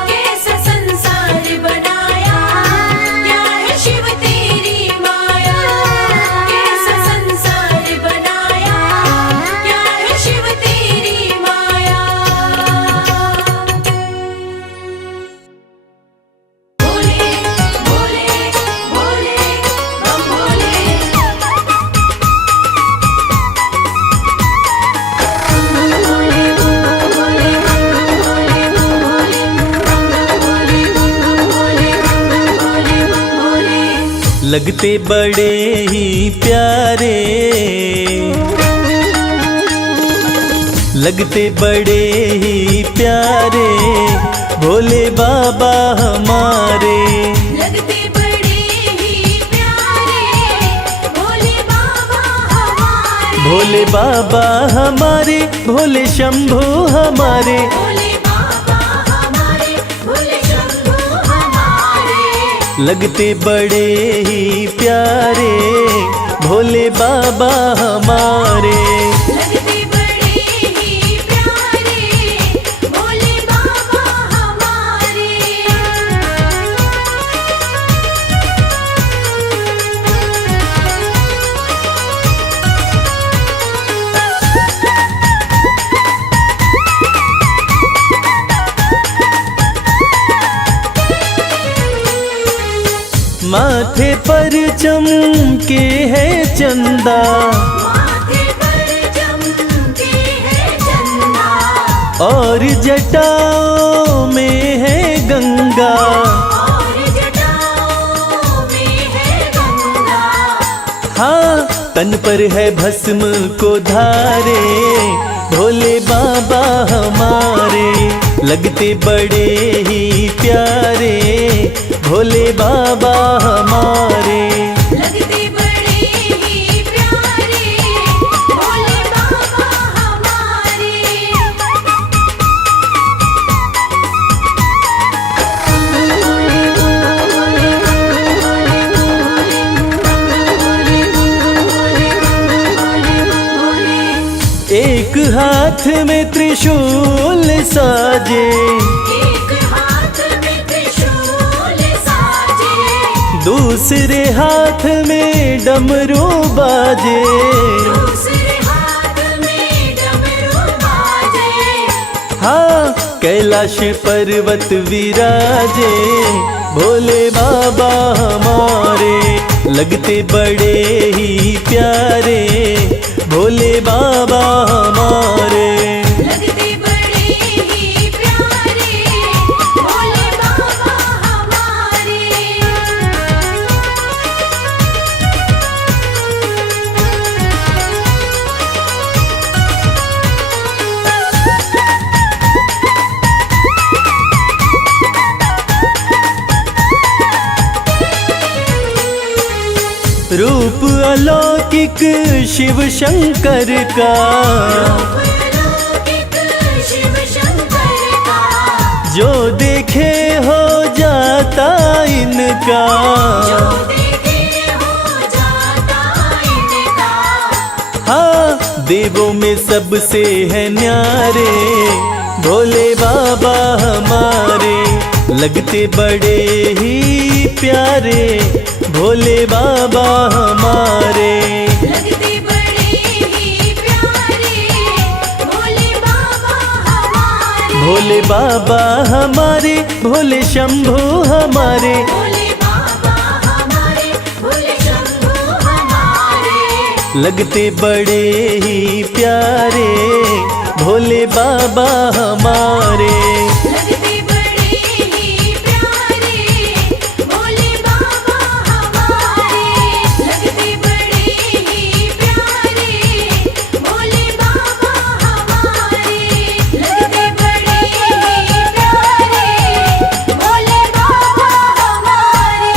कैसा संसार बनाया, लगते बड़े ही प्यारे, लगते बड़े ही प्यारे भोले बाबा हमारे। लगते बड़े ही प्यारे भोले बाबा हमारे। भोले बाबा हमारे, भोले शंभू हमारे। भोले बाबा हमारे, भोले शंभू हमारे। लगते बड़े ही प्यारे भोले बाबा हमारे। लगते बड़े ही प्यारे भोले बाबा हमारे। माथे पर चमके है चंदा, माथे पर चमके है चंदा। और जटाओं में है गंगा। और जटाओं में है गंगा। हाँ, तन पर है भस्म को धारे भोले बाबा हमारे। लगते बड़े ही प्यारे भोले बाबा हमारे। लगते बड़े ही प्यारे भोले बाबा हमारे। एक हाथ में त्रिशूल साजे, एक हाथ में त्रिशूल साजे। दूसरे हाथ में डमरू बाजे। दूसरे हाथ में डमरू बाजे। हाँ, कैलाश पर्वत विराजे भोले बाबा हमारे। लगते बड़े ही प्यारे भोले बाबा हमारे। लगते बड़े ही प्यारे भोले बाबा हमारे। रूप अलौकिक शिव शंकर का, अलौकिक शिव शंकर का। जो देखे हो जाता इनका। जो देखे हो जाता इनका। हाँ, देवों में सबसे है न्यारे भोले बाबा हमारे। लगते बड़े ही प्यारे भोले बाबा हमारे। लगते बड़े ही प्यारे भोले बाबा हमारे। भोले बाबा हमारे, भोले शंभू हमारे। भोले बाबा हमारे, भोले शंभू हमारे। लगते बड़े ही प्यारे भोले बाबा हमारे। लगते बड़े ही प्यारे भोले बाबा हमारे। लगते बड़े ही प्यारे भोले बाबा हमारे। लगते बड़े ही प्यारे भोले बाबा हमारे।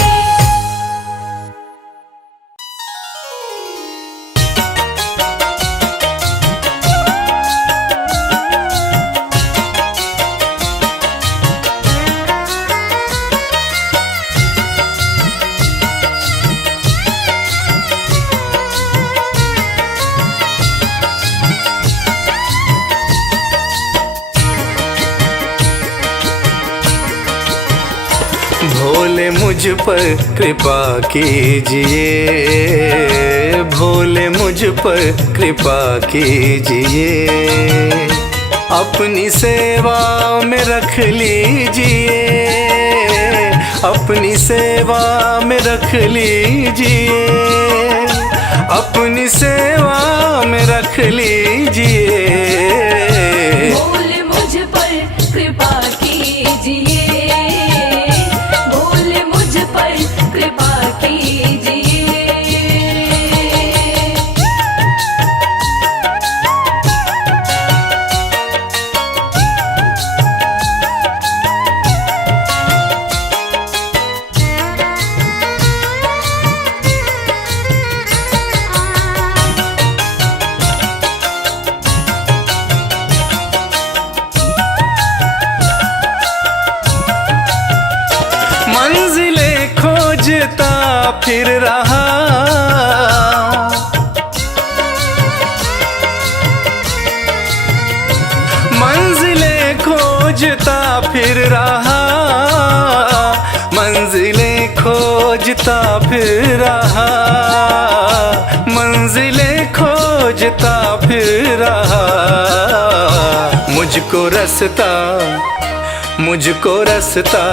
भोले मुझ पर कृपा कीजिए, भोले मुझ पर कृपा कीजिए। अपनी सेवा में रख लीजिए, अपनी सेवा में रख लीजिए, अपनी सेवा में रख लीजिए। भोले मुझ पर कृपा कीजिए, भोले मुझ पर कृपा कीजिए। फिर रहा, मंजिलें खोजता फिर रहा, मंजिलें खोजता फिर रहा, मंजिलें खोजता फिर रहा। मुझको रास्ता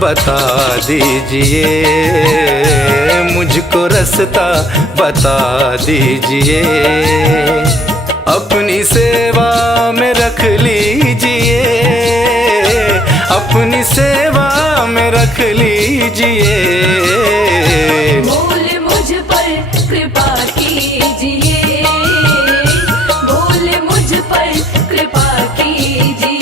बता दीजिए, मुझको रास्ता बता दीजिए, अपनी सेवा में रख लीजिए, अपनी सेवा में रख लीजिए। बोल मुझ पर कृपा कीजिए, बोल मुझ पर कृपा कीजिए।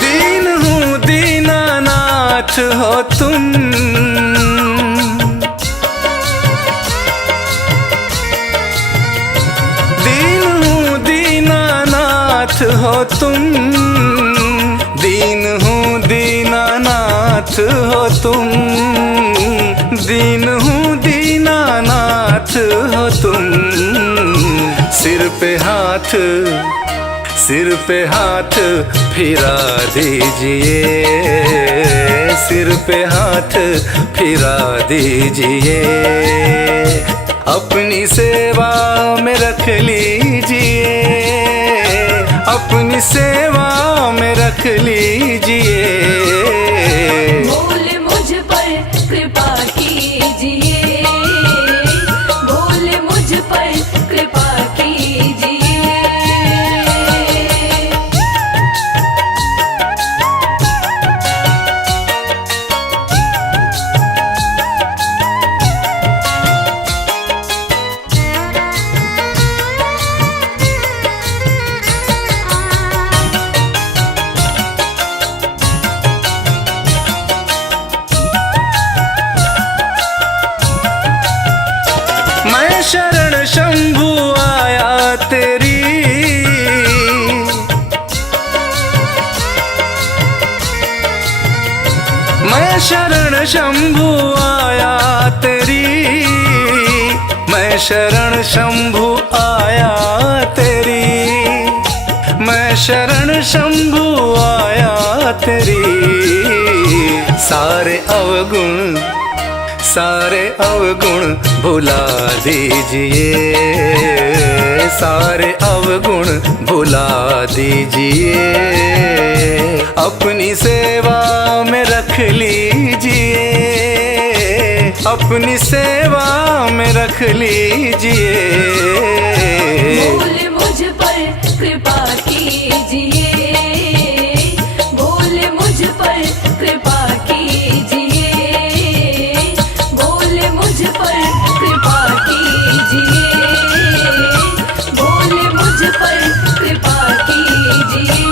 दीन हूँ दीनानाथ हो तुम, दीन हूँ दीनानाथ हो तुम, दीन हूँ दीनानाथ हो तुम, दीन हूँ दीनानाथ हो तुम। सिर पे हाथ फिरा दीजिए, सिर पे हाथ फिरा दीजिए, अपनी सेवा में रख लीजिए, अपनी सेवा में रख लीजिए। बोल मुझ पर कृपा कीजिए, बोल मुझ पर कृपा कीजिए। मैं शरण शंभु आया तेरी, मैं शरण शंभु आया तेरी, मैं शरण शंभु आया तेरी, मैं शरण शंभु आया तेरी। सारे अवगुण भुला दीजिए, सारे अवगुण भुला दीजिए, अपनी सेवा में रख लीजिए, अपनी सेवा में रख लीजिए। बोल मुझ पर कृपा कीजिए, बोल मुझ पर कृपा कीजिए, बोल मुझ पर कृपा कीजिए, बोल मुझ पर कृपा कीजिए।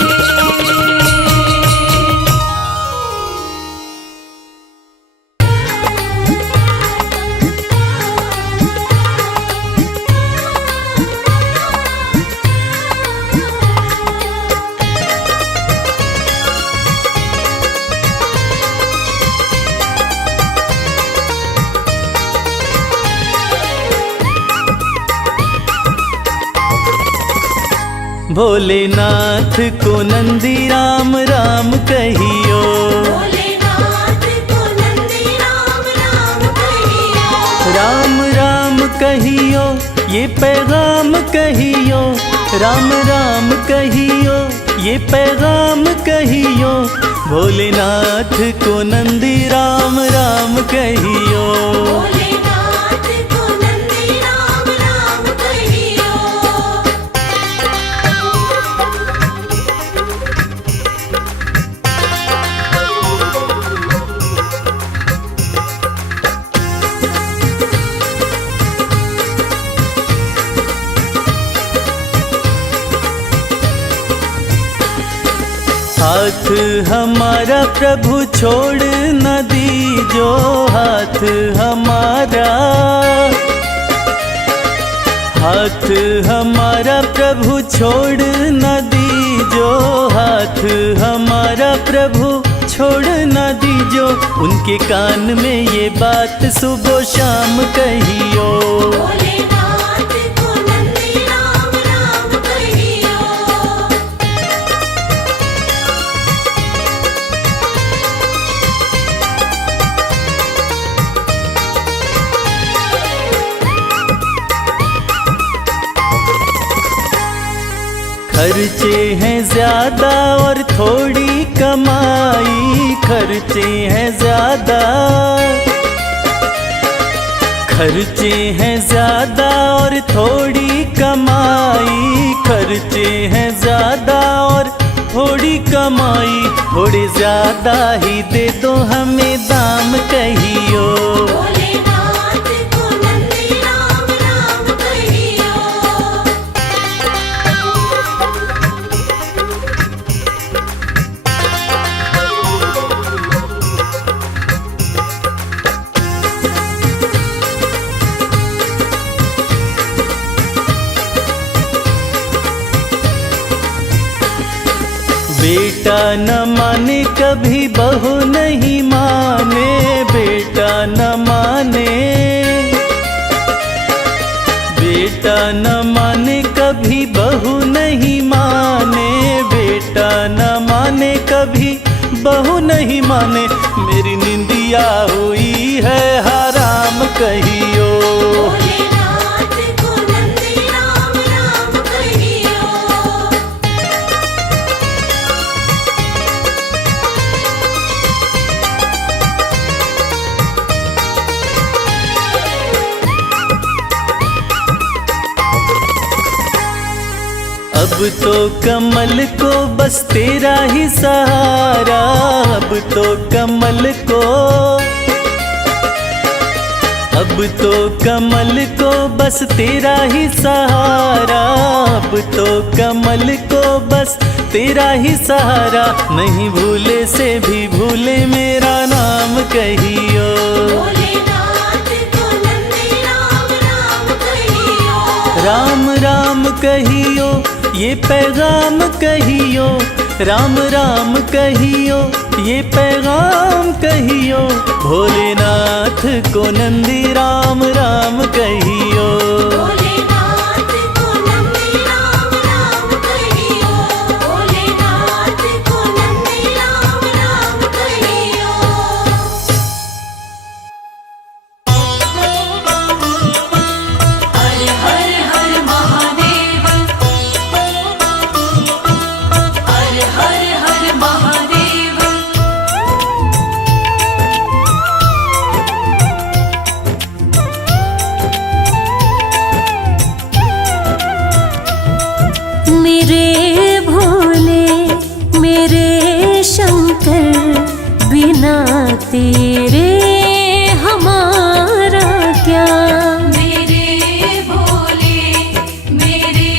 भोलेनाथ को नंदी राम राम कहियो, भोलेनाथ को नंदी राम राम कहियो, राम राम कहियो, ये पैगाम कहियो, राम राम कहियो, ये पैगाम कहियो, भोलेनाथ को नंदी राम राम कहियो। भोलेनाथ को नंदी राम राम कहियो। हाथ हमारा प्रभु छोड़ न दीजो, हाथ हमारा, हाथ हमारा प्रभु छोड़ न दीजो, हाथ हमारा प्रभु छोड़ न दीजो। उनके कान में ये बात सुबह शाम कहियो। भोलेनाथ को नंदी राम राम कहियो। खर्चे हैं ज्यादा और थोड़ी कमाई, खर्चे हैं ज्यादा, खर्चे हैं ज्यादा और थोड़ी कमाई, खर्चे हैं ज्यादा और थोड़ी कमाई। थोड़े ज्यादा ही दे दो हमें दाम कहियो। भोलेनाथ को नंदी राम राम कहियो। बेटा न माने कभी बहू नहीं माने, बेटा न माने, बेटा न माने कभी बहू नहीं माने, बेटा न माने कभी बहू नहीं माने। मेरी निंदिया हुई है हराम कहियो। भोलेनाथ को नंदी राम राम कहियो। अब तो कमल को बस तेरा ही सहारा, अब तो कमल को, अब तो कमल को बस तेरा ही सहारा, अब तो कमल को बस तेरा ही सहारा। नहीं भूले से भी भूले मेरा नाम कहियो। भोलेनाथ को नंदी राम राम कहियो। राम राम कहियो, ये पैगाम कहियो, राम राम कहियो, ये पैगाम कहियो। भोलेनाथ को नंदी राम राम कहियो। भोलेनाथ को नंदी राम राम कहियो। भोलेनाथ को नंदी राम राम कहियो। हर हर हर महादेव। हर हर हर महादेव। मेरे भोले मेरे शंकर, बिना तेरे हमारा क्या। मेरे भोले मेरे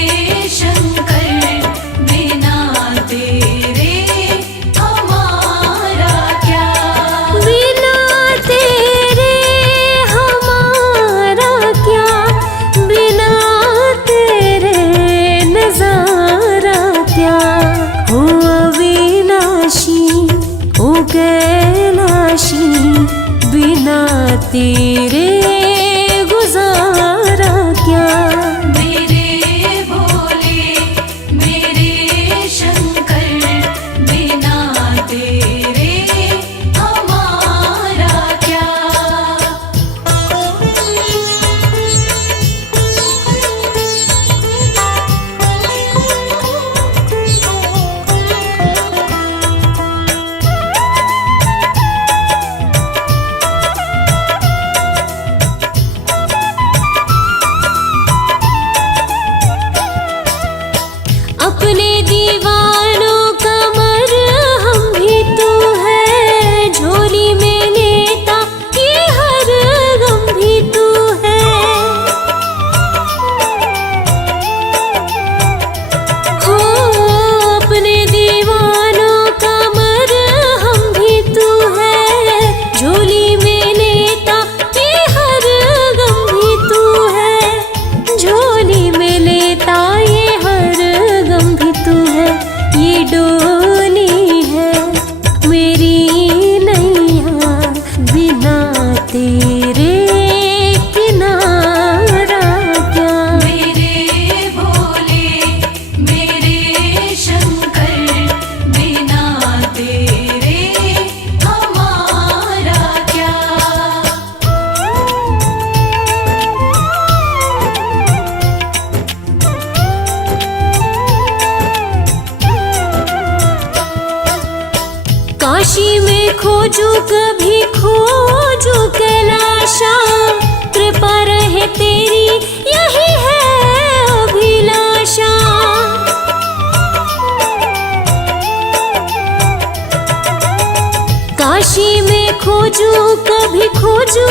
शंकर, बिना तेरे हमारा क्या। बिना तेरे हमारा क्या, बिना तेरे नजारा क्या। हो अविनाशी, हो कैलाशी, खोजू कभी खोजू कैलाशा, कृपा रहे तेरी यही है अभिलाषा। काशी में खोजू कभी खोजू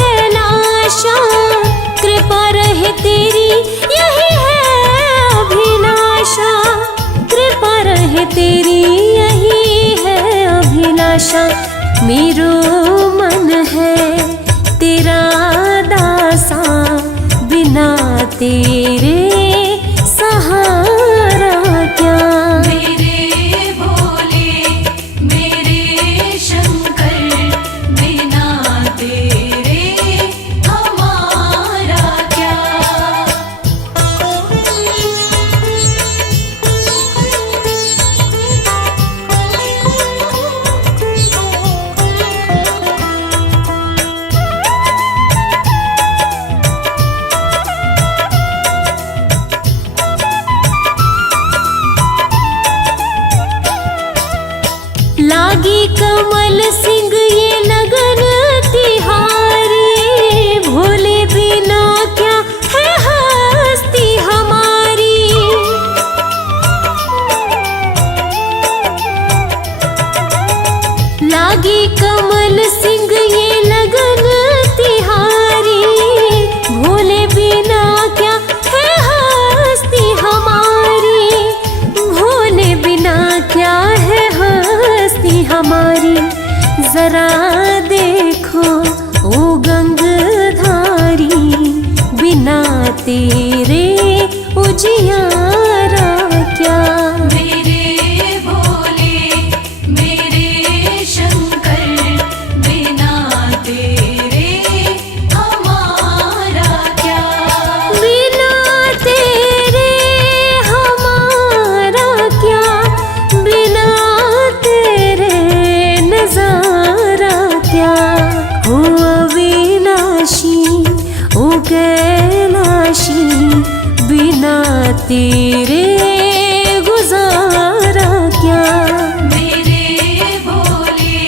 कैलाशा, कृपा रहे तेरी यही है अभिलाषा। कृपा रहे तेरी यही है अभिलाषा। मेरो मन है तेरा दासा, बिना तेरे सहारा क्या। मेरे भोले मेरे शंकर, बिना तेरे हमारा क्या। लागी कमल सिंह ये लगन तिहारी, भोले बिना क्या है हस्ती हमारी। लागी कमल सिंह ये लगन तिहारी, भोले बिना क्या है हस्ती हमारी। भोले बिना क्या है हस्ती हमारी। जरा देखो ओ गंगधारी, बिना तेरे उजियारा क्या। मेरे भोले मेरे शंकर, बिना तेरे हमारा क्या। बिना तेरे हमारा क्या, बिना तेरे नजारा क्या। हो अविनाशी ओ कैलाशी, बिना तेरे गुजारा क्या। मेरे भोले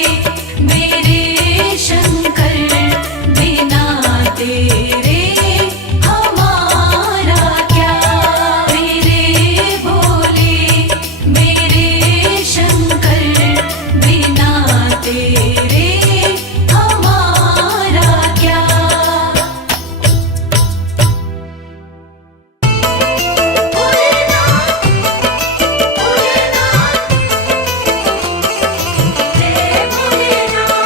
मेरे शंकर, बिना तेरे हमारा क्या। मेरे भोले मेरे शंकर, बिना तेरे हमारा क्या। भोलेनाथ भोलेनाथ जय भोलेनाथ।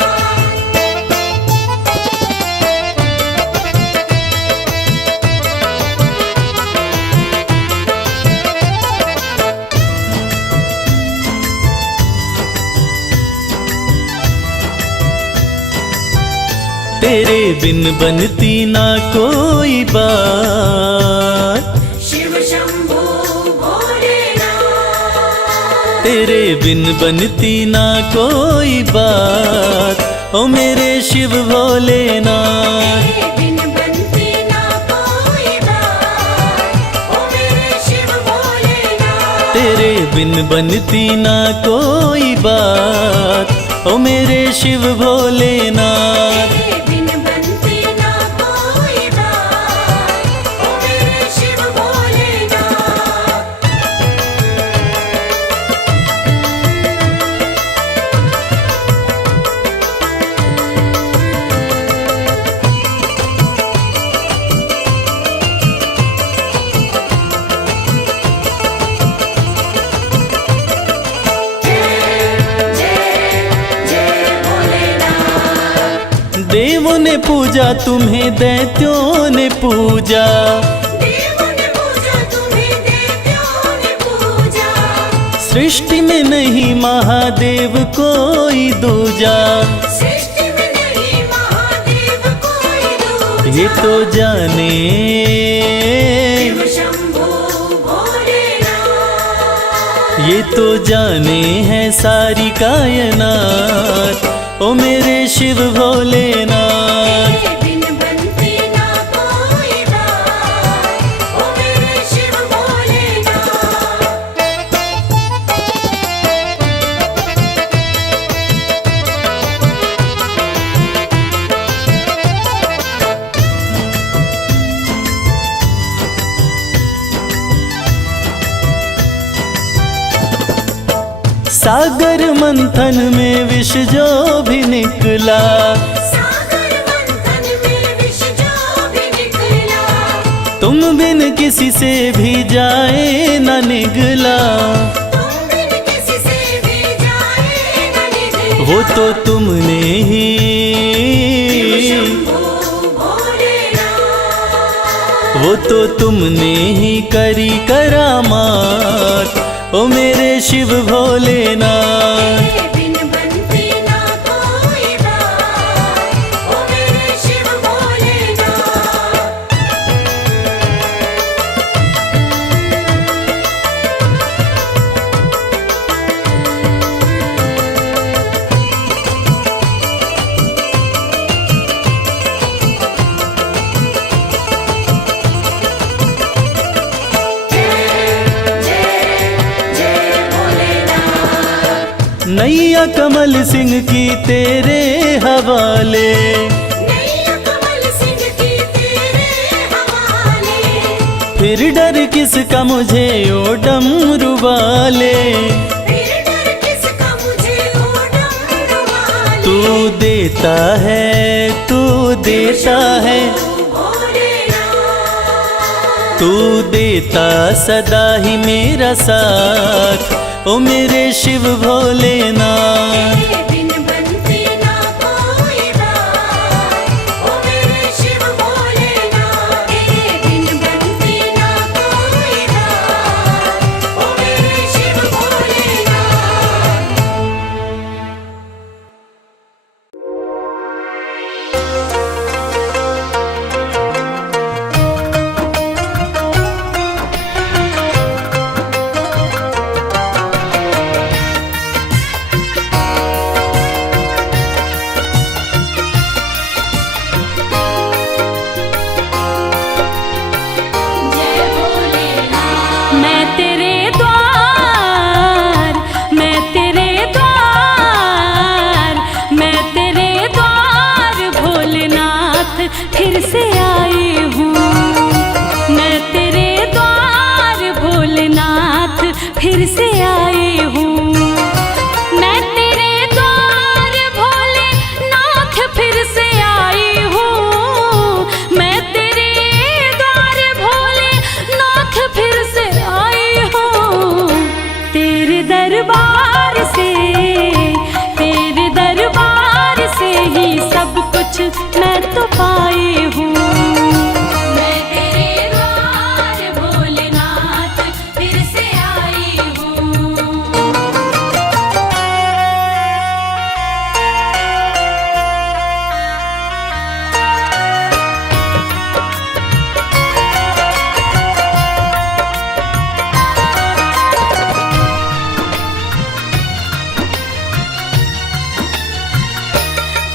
तेरे बिन बनती ना कोई बात, शिव शंभो भोलेनाथ। तेरे बिन बनती ना कोई बात। ओ मेरे शिव भोलेनाथ, तेरे बिन बनती ना कोई बात, ओ मेरे शिव भोलेनाथ। तेरे बिन बनती ना कोई बात। ओ मेरे शिव भोलेनाथ, तेरे बिन बनती ना कोई बात, ओ मेरे शिव भोलेनाथ। देवों ने पूजा तुम्हें, दैत्यों ने पूजा। देवों ने पूजा तुम्हें, दैत्यों ने पूजा। सृष्टि में नहीं महादेव कोई दूजा। सृष्टि में नहीं महादेव कोई दूजा। ये तो जाने शिव शंभो भोलेनाथ। ये तो जाने है सारी कायनात। ओ मेरे शिव भोलेनाथ, तेरे बिन बनती ना कोई बात, ओ मेरे शिव भोलेनाथ। सागर मंथन में विष जो भी निकला, सागर मंथन में विष जो भी निकला, तुम बिन किसी से भी जाए न निगला। तुम बिन किसी से भी जाए न निकला। वो तो तुमने ही, शंभो भोलेनाथ, वो तो तुमने ही करी करामात, ओ मेरे शिव भोलेनाथ। तेरे बिन बनती ना कोई बात, ओ मेरे शिव भोलेनाथ। नैया कमल सिंह की तेरे हवाले, नैया कमल सिंह की तेरे हवाले, फिर डर किसका मुझे ओ डमरू वाले। फिर डर किसका मुझे ओ डमरू वाले। तू देता है, तू देता है, भोलेनाथ, तू देता सदा ही मेरा साथ, ओ मेरे शिव भोलेनाथ। तेरे बिन बनती ना कोई बात, ओ मेरे शिव भोलेनाथ। तेरे बिन बनती ना कोई बात, ओ मेरे शिव भोलेनाथ। जय भोलेनाथ। मैं तेरे द्वार, मैं तेरे द्वार, मैं तेरे द्वार भोलेनाथ फिर से आई हूँ। मैं तेरे द्वार भोलेनाथ फिर से आई हूँ। मैं तेरे द्वार भोलेनाथ फिर से आई हूँ। मैं तेरे द्वार भोलेनाथ फिर से आई हूँ। तेरे दरबार से, तेरे दरबार से ही सब कुछ मैं तो पाई हूँ। मैं तेरे द्वार भोलेनाथ फिर से आई हूँ।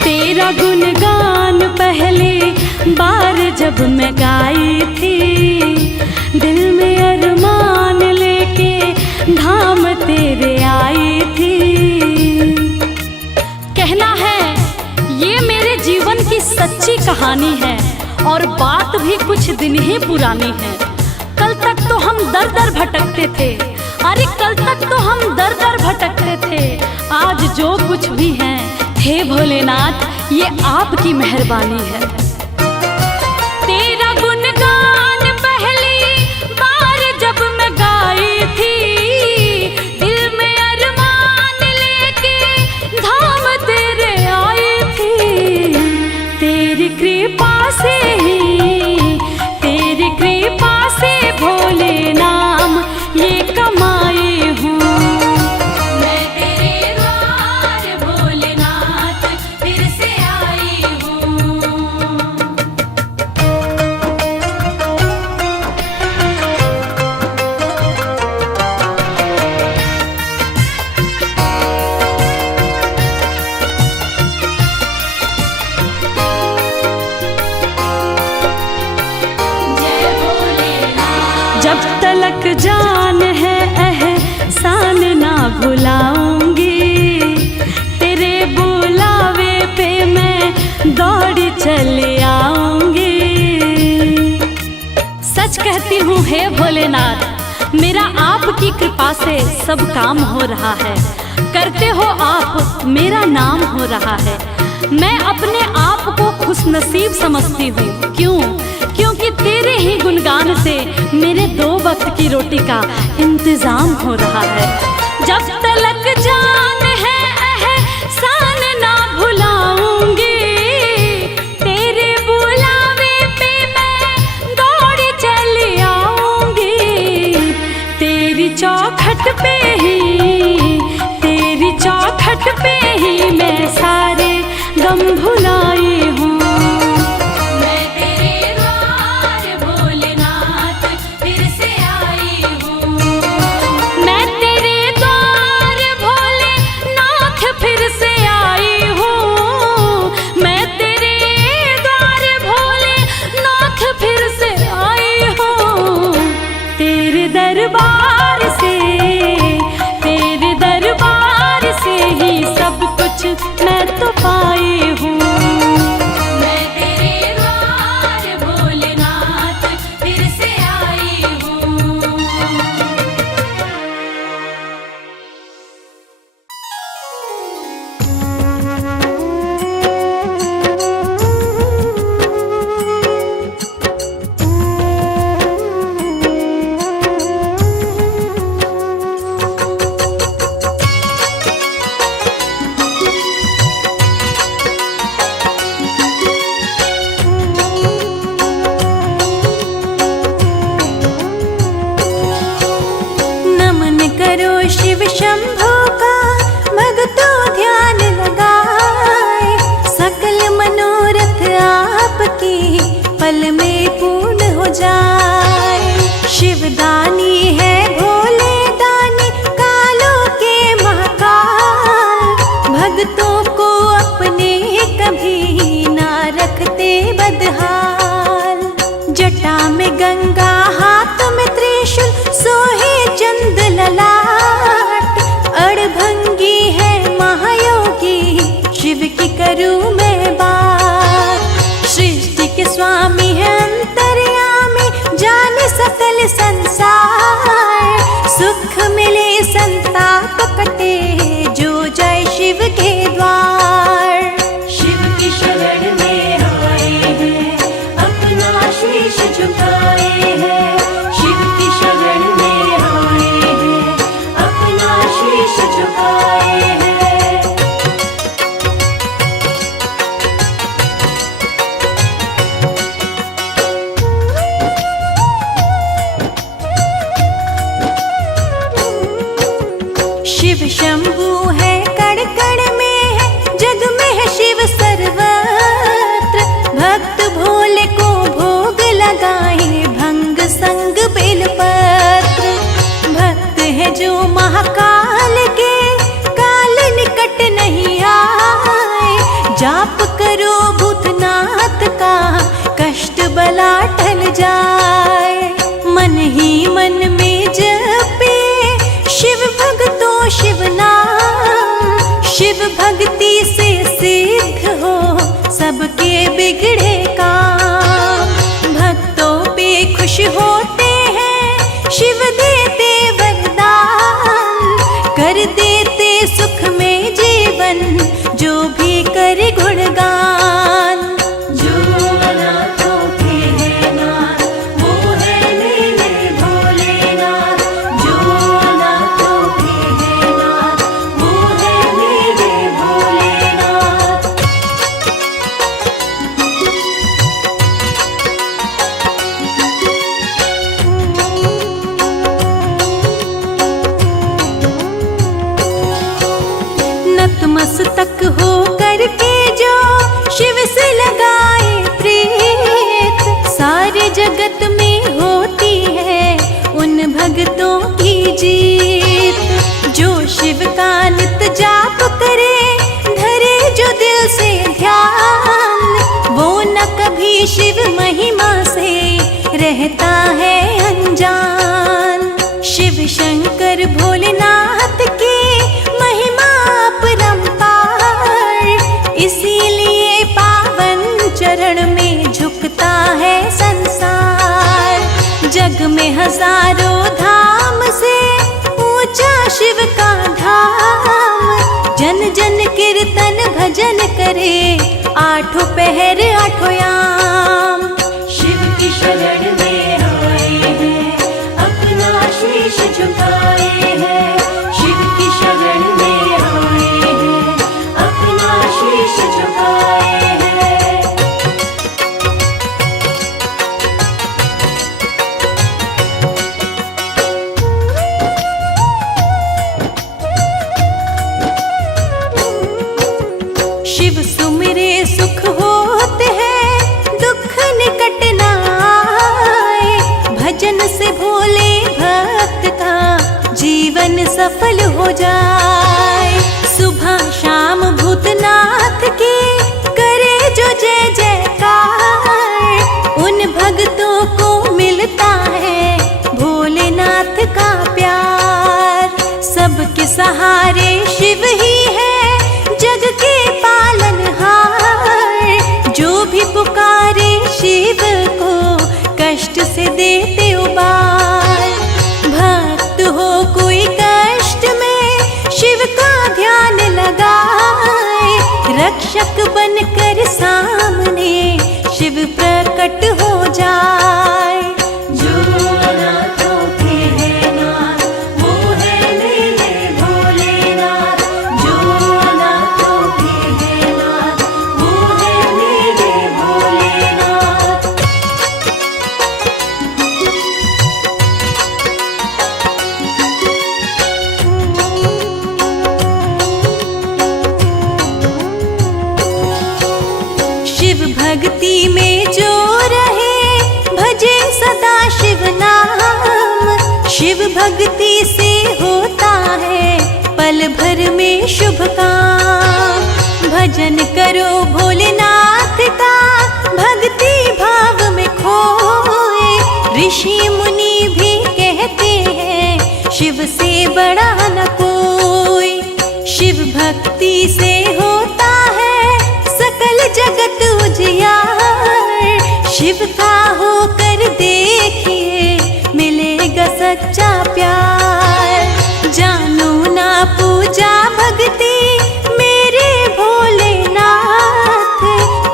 तेरा गुणगान पहले बार जब मैं गाई थी, दिल में अरमान लेके धाम तेरे आई थी। कहना है ये मेरे जीवन की सच्ची कहानी है और बात भी कुछ दिन ही पुरानी है। कल तक तो हम दर दर भटकते थे, अरे कल तक तो हम दर दर भटकते थे। आज जो कुछ भी है, हे भोलेनाथ ये आपकी मेहरबानी है। तेरा गुणगान पहली बार जब मैं गाई थी, दिल में अरमान लेके धाम तेरे आई थी। तेरी कृपा से ही, तेरी कृपा से भोले नाम ये कमाई हूँ। मैं तेरे द्वार भोलेनाथ फिर से आई हूँ। जय भोलेनाथ। जब तलक जान है एहसान ना भुलाऊंगी, तेरे बुलावे पे मैं दौड़ी चली आऊंगी। सच कहती हूँ हे भोलेनाथ, मेरा आपकी कृपा से सब काम हो रहा है। करते हो आप मेरा नाम हो रहा है। मैं अपने आप को खुशनसीब समझती हूँ। क्यों? क्योंकि तेरे ही गुणगान से मेरे 2 वक्त की रोटी का इंतजाम हो रहा है। जब तलक जान है एहसान ना भुलाऊंगी, तेरे बुलावे पे मैं दौड़ चली आऊंगी। तेरी चौखट पे ही मैं सारे गम भुलाई हूँ। मैं तेरे द्वार भोलेनाथ फिर से आई हूँ। मैं तेरे द्वार भोलेनाथ फिर से आई हूँ। मैं तेरे द्वार भोलेनाथ फिर से आई हूँ। तेरे दरबार से ही सब कुछ मैं तो पाई हूँ। मैं तेरे द्वार भोलेनाथ फिर से आई हूँ। शिव शंभो का भक्तों ध्यान लगाए, सकल मनोरथ आपकी पल में पूर्ण हो जाए। शिवदानी है भोले दानी कालों के महाकाल, भक्तों को अपने कभी ना रखते बदहाल। जटा में गंगा हाथ में त्रिशूल सोहे चंद ललाट, अड़भंगी है महायोगी शिव की करूँ मैं बात। सृष्टि के स्वामी है अंतर्यामी जाने सकल संसार, सुख मिले संताप कटे जो जय शिव के द्वार। शिव की शरण में आए हैं अपना शीश झुकाए हैं, शिव की शरण में आए हैं अपना शीश झुकाए हैं। शिव शंभु है कण कण में है, जग में है शिव सर्वत्र। भक्त भोले को भोग लगाए भंग संग बेलपत्र। भक्त है जो महाकाल के काल निकट नहीं आए, जाप करो भूतनाथ का कष्ट बला टल जाए। मन ही मन में जपे शिव भक्तों शिव नाम, शिव भक्ति से सिद्ध हो सबके बिगड़े काम। भक्तों पे खुश होते हैं शिव देते वरदान, कर देते सुख में जीवन जो भी करे गुणगान। जो अनाथों के है नाथ वो है मेरे भोलेनाथ, जो अनाथों के है नाथ वो है मेरे भोलेनाथ। नतमस्तक हो करके जो शिव से लगाए प्रीत, सारे जगत में होती है उन भक्तों की जीत। जो शिव का नित जाप करे धरे जो दिल से ध्यान, वो न कभी शिव महिमा से रहता है अनजान। शिव शंकर भोलेनाथ की महिमा अपरंपार, इसीलिए पावन चरण में झुकता है संसार। जग में हजारों धाम से ऊंचा शिव का धाम, भजन करे, आठों पहर आठों याम। शिव की शरण में आए हैं, अपना शीश झुकाए हैं। शिव की शरण में आए हैं, अपना शीश झुकाए हैं। शिव सुमिरे सुख होते हैं, दुख निकट न आए। भजन से भोले भक्त का जीवन सफल हो जाए। सुबह शाम भूतनाथ की करे जो जय जयकार, उन भक्तों को मिलता है भोलेनाथ का प्यार। सबके सहारे शिव ही है, जग के पालनहार। जो भी पुकारे शिव को, कष्ट से देते उबार। भक्त हो कोई कष्ट में, शिव का ध्यान लगाए। रक्षक बनकर सामने शिव प्रकट हो जाए। जो अनाथों के हैं नाथ, वो है मेरे भोलेनाथ। जो अनाथों के हैं नाथ, वो है मेरे भोलेनाथ। शिव भक्ति में जो रहे, भजे सदा शिव नाम। शिव भक्ति से होता है पल भर में शुभ काम। भजन करो भोलेनाथ का, भक्ति भाव में खोए। ऋषि मुनि भी कहते हैं, शिव से बड़ा न कोई। शिव भक्ति से होता है सकल जगत उजियार। शिव का होकर देखिए, मिलेगा सच्चा प्यार। जानो ना पूजा भक्ति मेरे भोलेनाथ,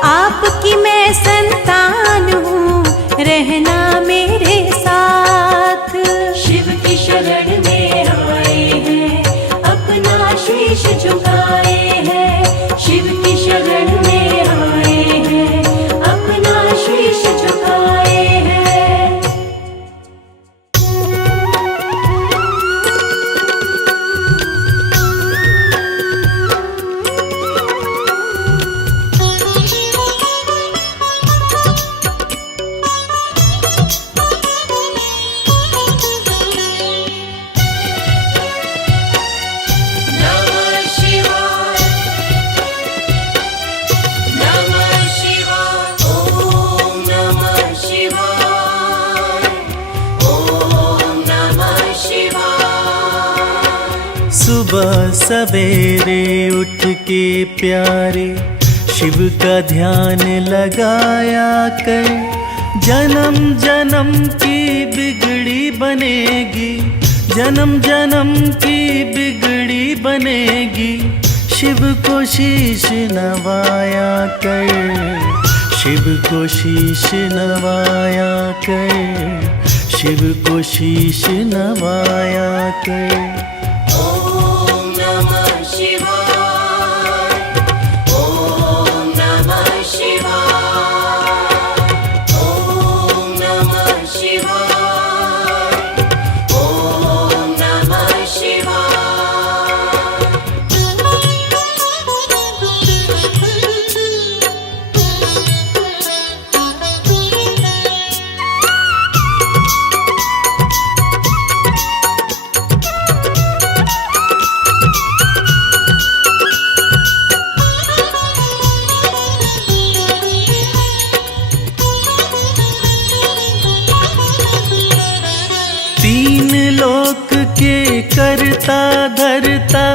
आपकी मैं संतान हूँ, रहना मेरे साथ। शिव की शरण में आए हैं, अपना शीश झुकाए हैं। शिव की शरण में आए हैं, अपना शीश झुकाए हैं। नमः शिवाय, नमः शिवाय, ओम नमः शिवाय, ओम नमः शिवाय। सुबह सवेरे उठ के प्यारे शिव का ध्यान लगाया कर। जन्म जन्म की बिगड़ी बनेगी, जन्म जन्म की बिगड़ी बनेगी। शिव को शीश नवाया कर, शिव को शीश नवाया कर, शिव को शीश नवाया कर। ओम नमः शिवाय, ओम नमः शिवाय, ओम नमः शिवाय, ओम नमः शिवाय। तीन लोक के करता धरता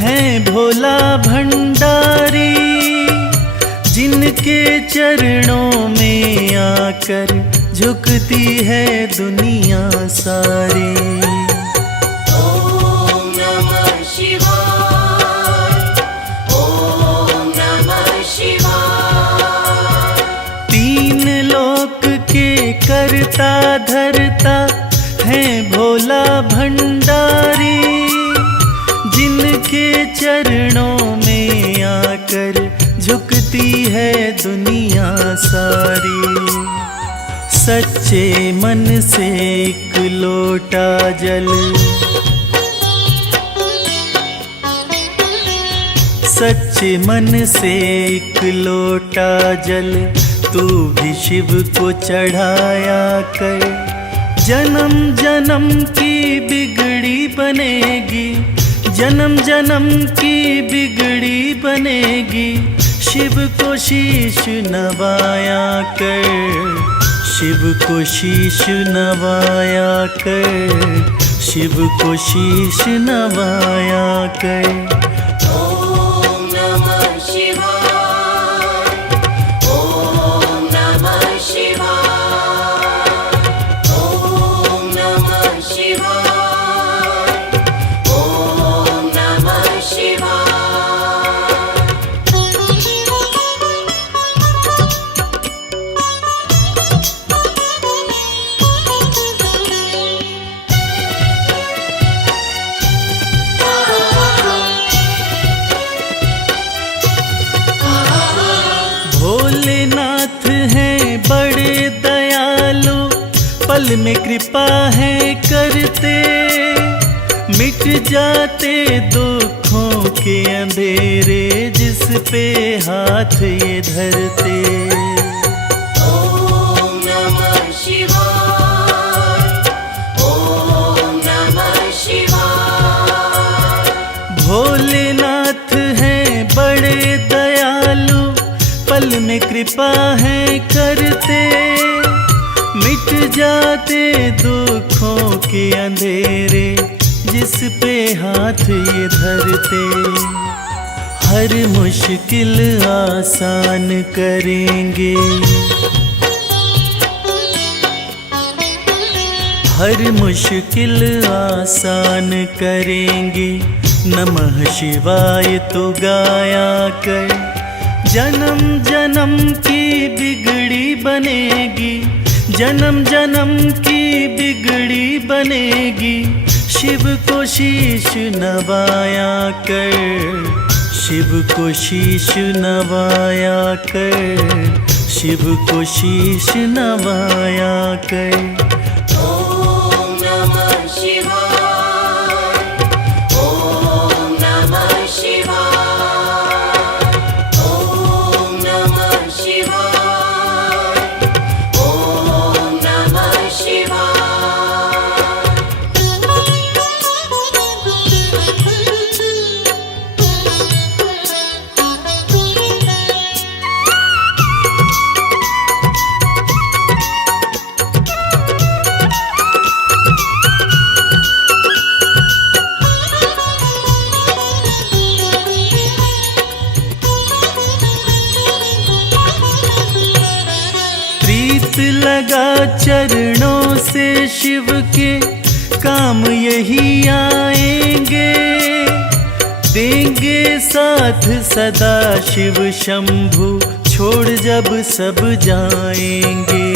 है भोला भंडारी। जिनके चरणों में आकर झुकती है दुनिया सारी। ओम नमः शिवाय, ओम करता धरता है भोला भंडारी, जिनके चरणों में आकर झुकती है दुनिया सारी। सच्चे मन से एक लोटा जल, सच्चे मन से एक लोटा जल तू भी शिव को चढ़ाया कर। जन्म जन्म की बिगड़ी बनेगी, जन्म जन्म की बिगड़ी बनेगी, शिव को शीश नवाया कर, शिव को शीश नवाया कर, शिव को शीश नवाया कर। ॐ नमः शिवाय, ॐ नमः शिवाय, ॐ नमः शिवाय, ॐ नमः शिवाय। भोलेनाथ हैं बड़े दयालु, पल में कृपा है करते, मिट जाते दुखों के अंधेरे जिस पे हाथ ये धरते। ॐ नमः शिवाय, ॐ नमः शिवाय। भोलेनाथ हैं बड़े दयालु, पल में कृपा है करते, मिट जाते दुखों के अंधेरे जिस पे हाथ ये धरते। हर मुश्किल आसान करेंगे, हर मुश्किल आसान करेंगे, नमः शिवाय तो गाया कर। जन्म जन्म की बिगड़ी बनेगी, जन्म जन्म की बिगड़ी बनेगी, शिव को शीश नवाया कर, शिव को शीश नवाया कर, शिव को शीश नवाया कर। ॐ नमः शिवाय, ॐ नमः शिवाय, ॐ नमः शिवाय, ॐ नमः शिवाय। प्रीत लगा चरणों से शिव के, काम यही आएंगे, देंगे साथ सदा शिव शंभु, छोड़ जब सब जाएंगे।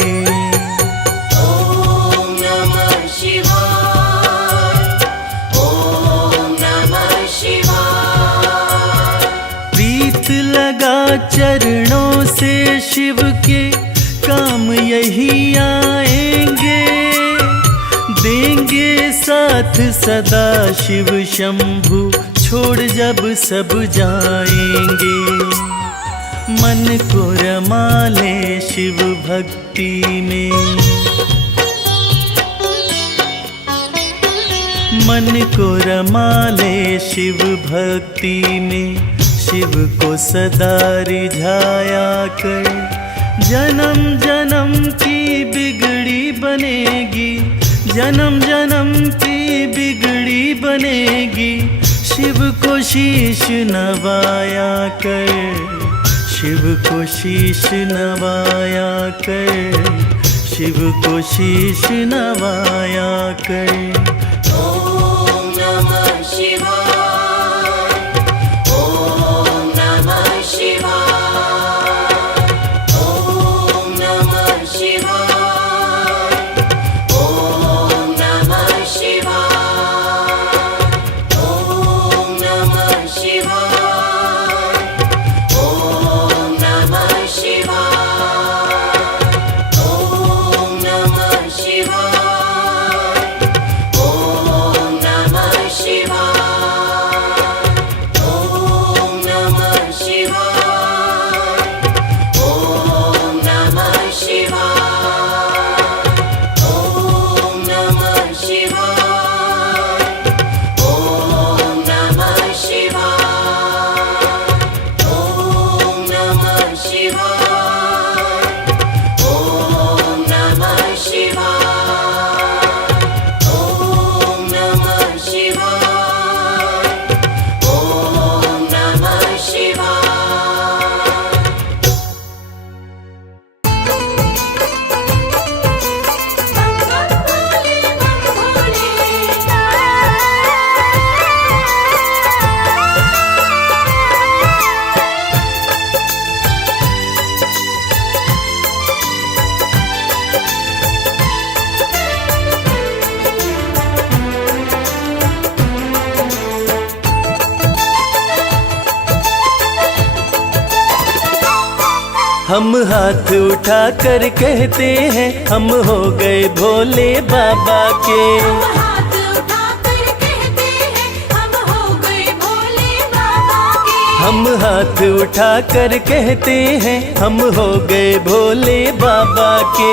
ॐ नमः शिवाय, ॐ नमः शिवाय। प्रीत लगा चरणों से शिव के, काम यही आएंगे, देंगे साथ सदा शिव शंभु, छोड़ जब सब जाएंगे। मन को रमा ले शिव भक्ति में, मन को रमा ले शिव भक्ति में, शिव को सदा रिझाया कर। जन्म जन्म की बिगड़ी बनेगी, जन्म जन्म की बिगड़ी बनेगी, शिव को शीश नवाया कर, शिव को शीश नवाया कर, शिव को शीश नवाया कर। ॐ नमः शिवाय, ॐ नमः शिवाय, ॐ नमः शिवाय, हम हाथ उठा कर कहते हैं हम हो गए भोले बाबा के। हाथ उठाकर कहते हैं हम हो गए भोले बाबा के। हम हाथ उठा कर कहते हैं हम हो गए भोले बाबा के।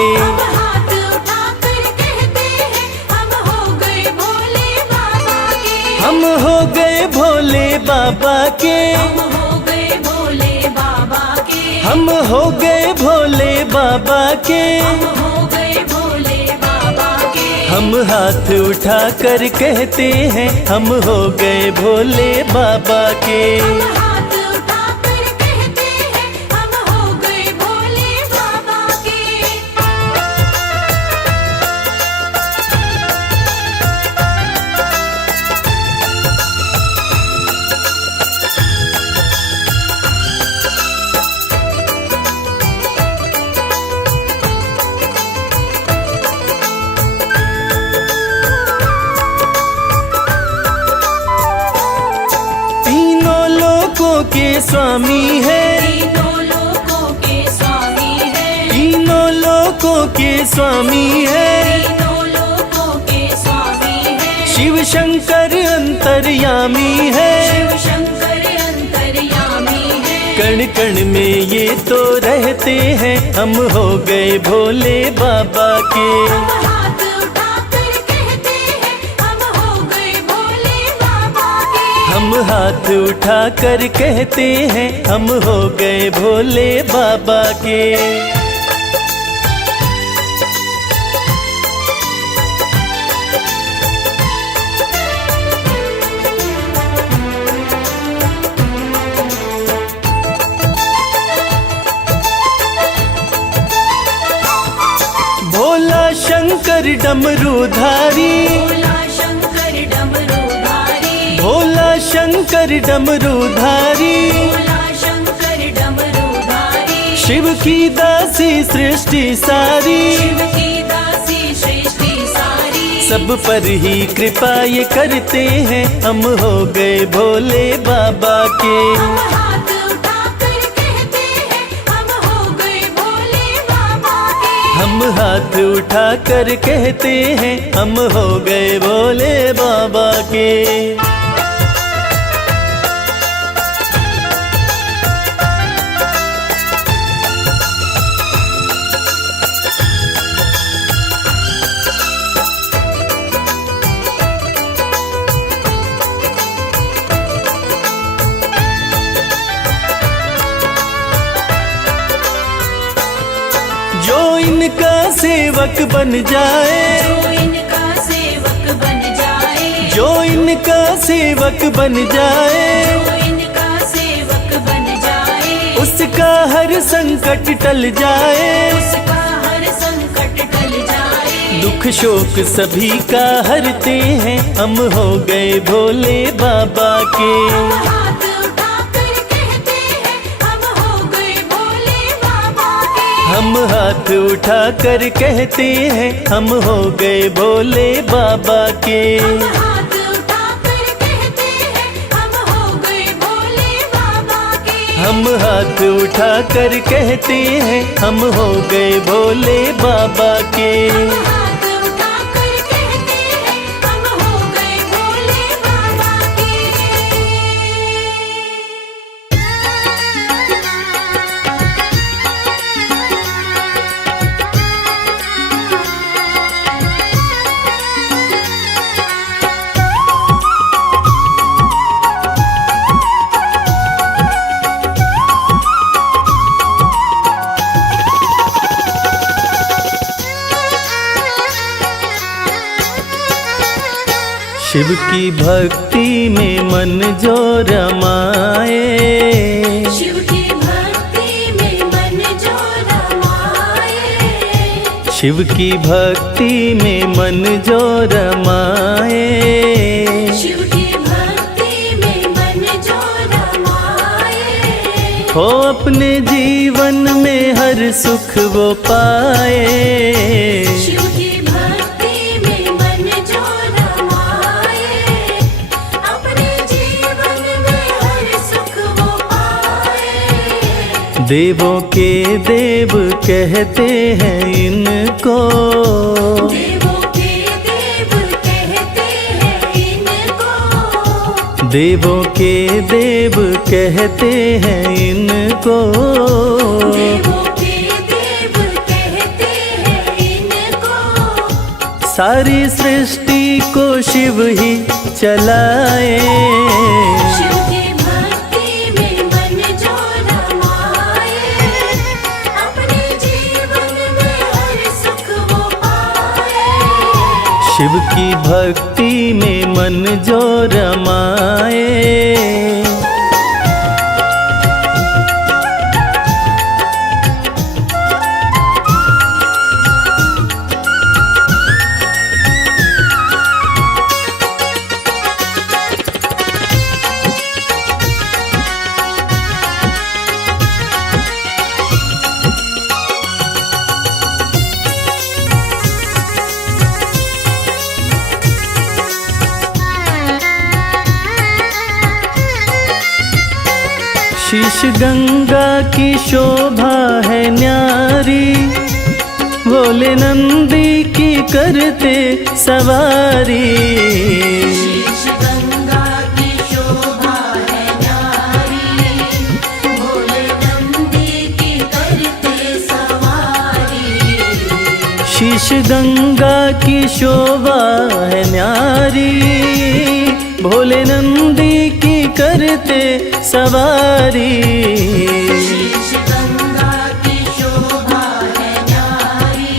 हाथ उठाकर कहते हैं हम हो गए भोले बाबा के। हम हो गए भोले बाबा के। हम हो गए भोले बाबा के। हम हो गए भोले बाबा के। हम हो गए भोले बाबा के। हम हाथ उठा कर कहते हैं हम हो गए भोले बाबा के। हाथ उठाकर कहते हैं हम हो गए भोले बाबा के। तीनों लोकों के स्वामी है। तीनों लोकों के स्वामी है। तीनों लोकों के स्वामी है। तीनों लोकों के स्वामी है। शिव शंकर अंतर्यामी है। शिव शंकर अंतर्यामी है। कण कण में ये तो रहते हैं हम हो गए भोले बाबा के। हाथ उठाकर कहते हैं हम हो गए भोले बाबा के। हम हाथ उठा कर कहते हैं हम हो गए भोले बाबा के। भोला शंकर डमरूधारी। भोला शंकर डमरूधारी। भोला शंकर डमरूधारी। भोला शंकर डमरूधारी। शिव की दासी सृष्टि सारी। शिव की दासी सृष्टि सारी। सब पर ही कृपा ये करते हैं हम हो गए भोले बाबा के। हाथ उठाकर कहते हैं हम हो गए भोले बाबा के। हम हाथ उठा कर कहते हैं हम हो गए भोले बाबा के। जो इनका सेवक बन जाए। जो इनका सेवक बन जाए। जो इनका सेवक बन जाए। जो इनका सेवक बन जाए। उसका हर संकट टल जाए। उसका हर संकट टल जाए। दुख शोक सभी का हरते हैं हम हो गए भोले बाबा के। हाथ उठाकर कहते हैं हम हो गए भोले बाबा के। हम हाथ उठा कर कहते हैं हम हो गए भोले बाबा के। हाथ उठाकर कहते हैं हम हो गए भोले बाबा के। हम हाथ उठा कर कहते हैं हम हो गए भोले बाबा के। हाथ उठाकर कहते हैं हम हो गए भोले बाबा के। शिव की भक्ति में मन जो रमाए। शिव की भक्ति में मन जो रमाए। शिव की भक्ति में मन जो रमाए। शिव की भक्ति में मन जो रमाए। हो अपने जीवन में हर सुख वो पाए। शिव की भक्ति में मन जो रमाए। अपने जीवन में हर सुख वो पाए। देवों के देव कहते हैं इनको, देवों के देव कहते हैं इनको, देवों के देव कहते हैं इनको, देवों के देव कहते हैं इनको। सारी सृष्टि को शिव ही चलाए, शिव की भक्ति में मन जो रमाए, अपने जीवन में हर सुख वो पाए। शिव की भक्ति में मन जो रमाए। शीश गंगा की शोभा है न्यारी, भोले नंदी की करते सवारी। शीश गंगा की शोभा है न्यारी, भोले नंदी की करते सवारी। शीश गंगा की शोभा है न्यारी, भोले नंदी की करते सवारी। शीश गंगा की शोभा है न्यारी,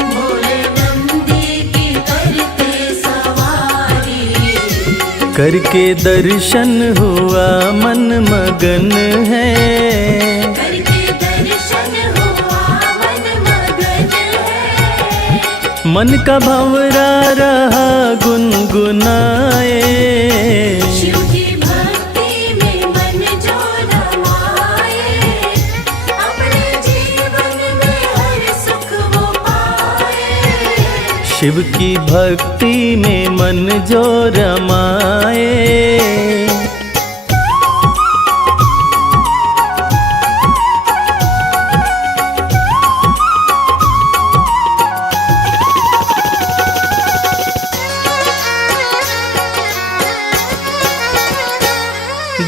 भोले नंदी की करते सवारी। करके दर्शन हुआ मन मगन है, करके दर्शन हुआ मन मगन है। मन का भंवरा रहा गुनगुनाए। शिव की भक्ति में मन जो रमाए, अपने जीवन में हर सुख वो पाए। शिव की भक्ति में मन जो रमाए।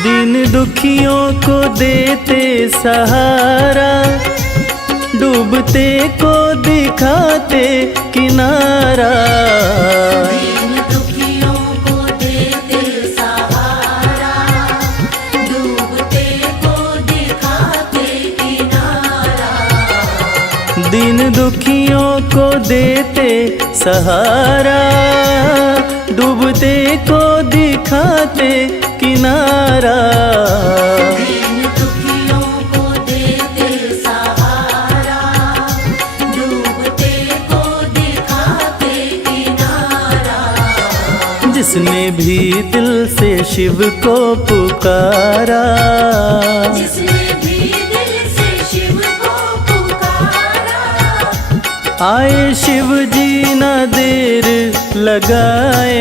दीन दुखियों को देते सहारा, डूबते को दिखाते किनारा। दीन दुखियों को देते सहारा, डूबते को दिखाते किनारा। दीन दुखियों को देते सहारा, डूबते को दिखाते किनारा। दीन दुखियों को देते सहारा, डूबते को दिखाते किनारा। जिसने भी दिल से शिव को पुकारा, जिसने भी दिल से शिव को पुकारा, आए शिव जी ना देर लगाए।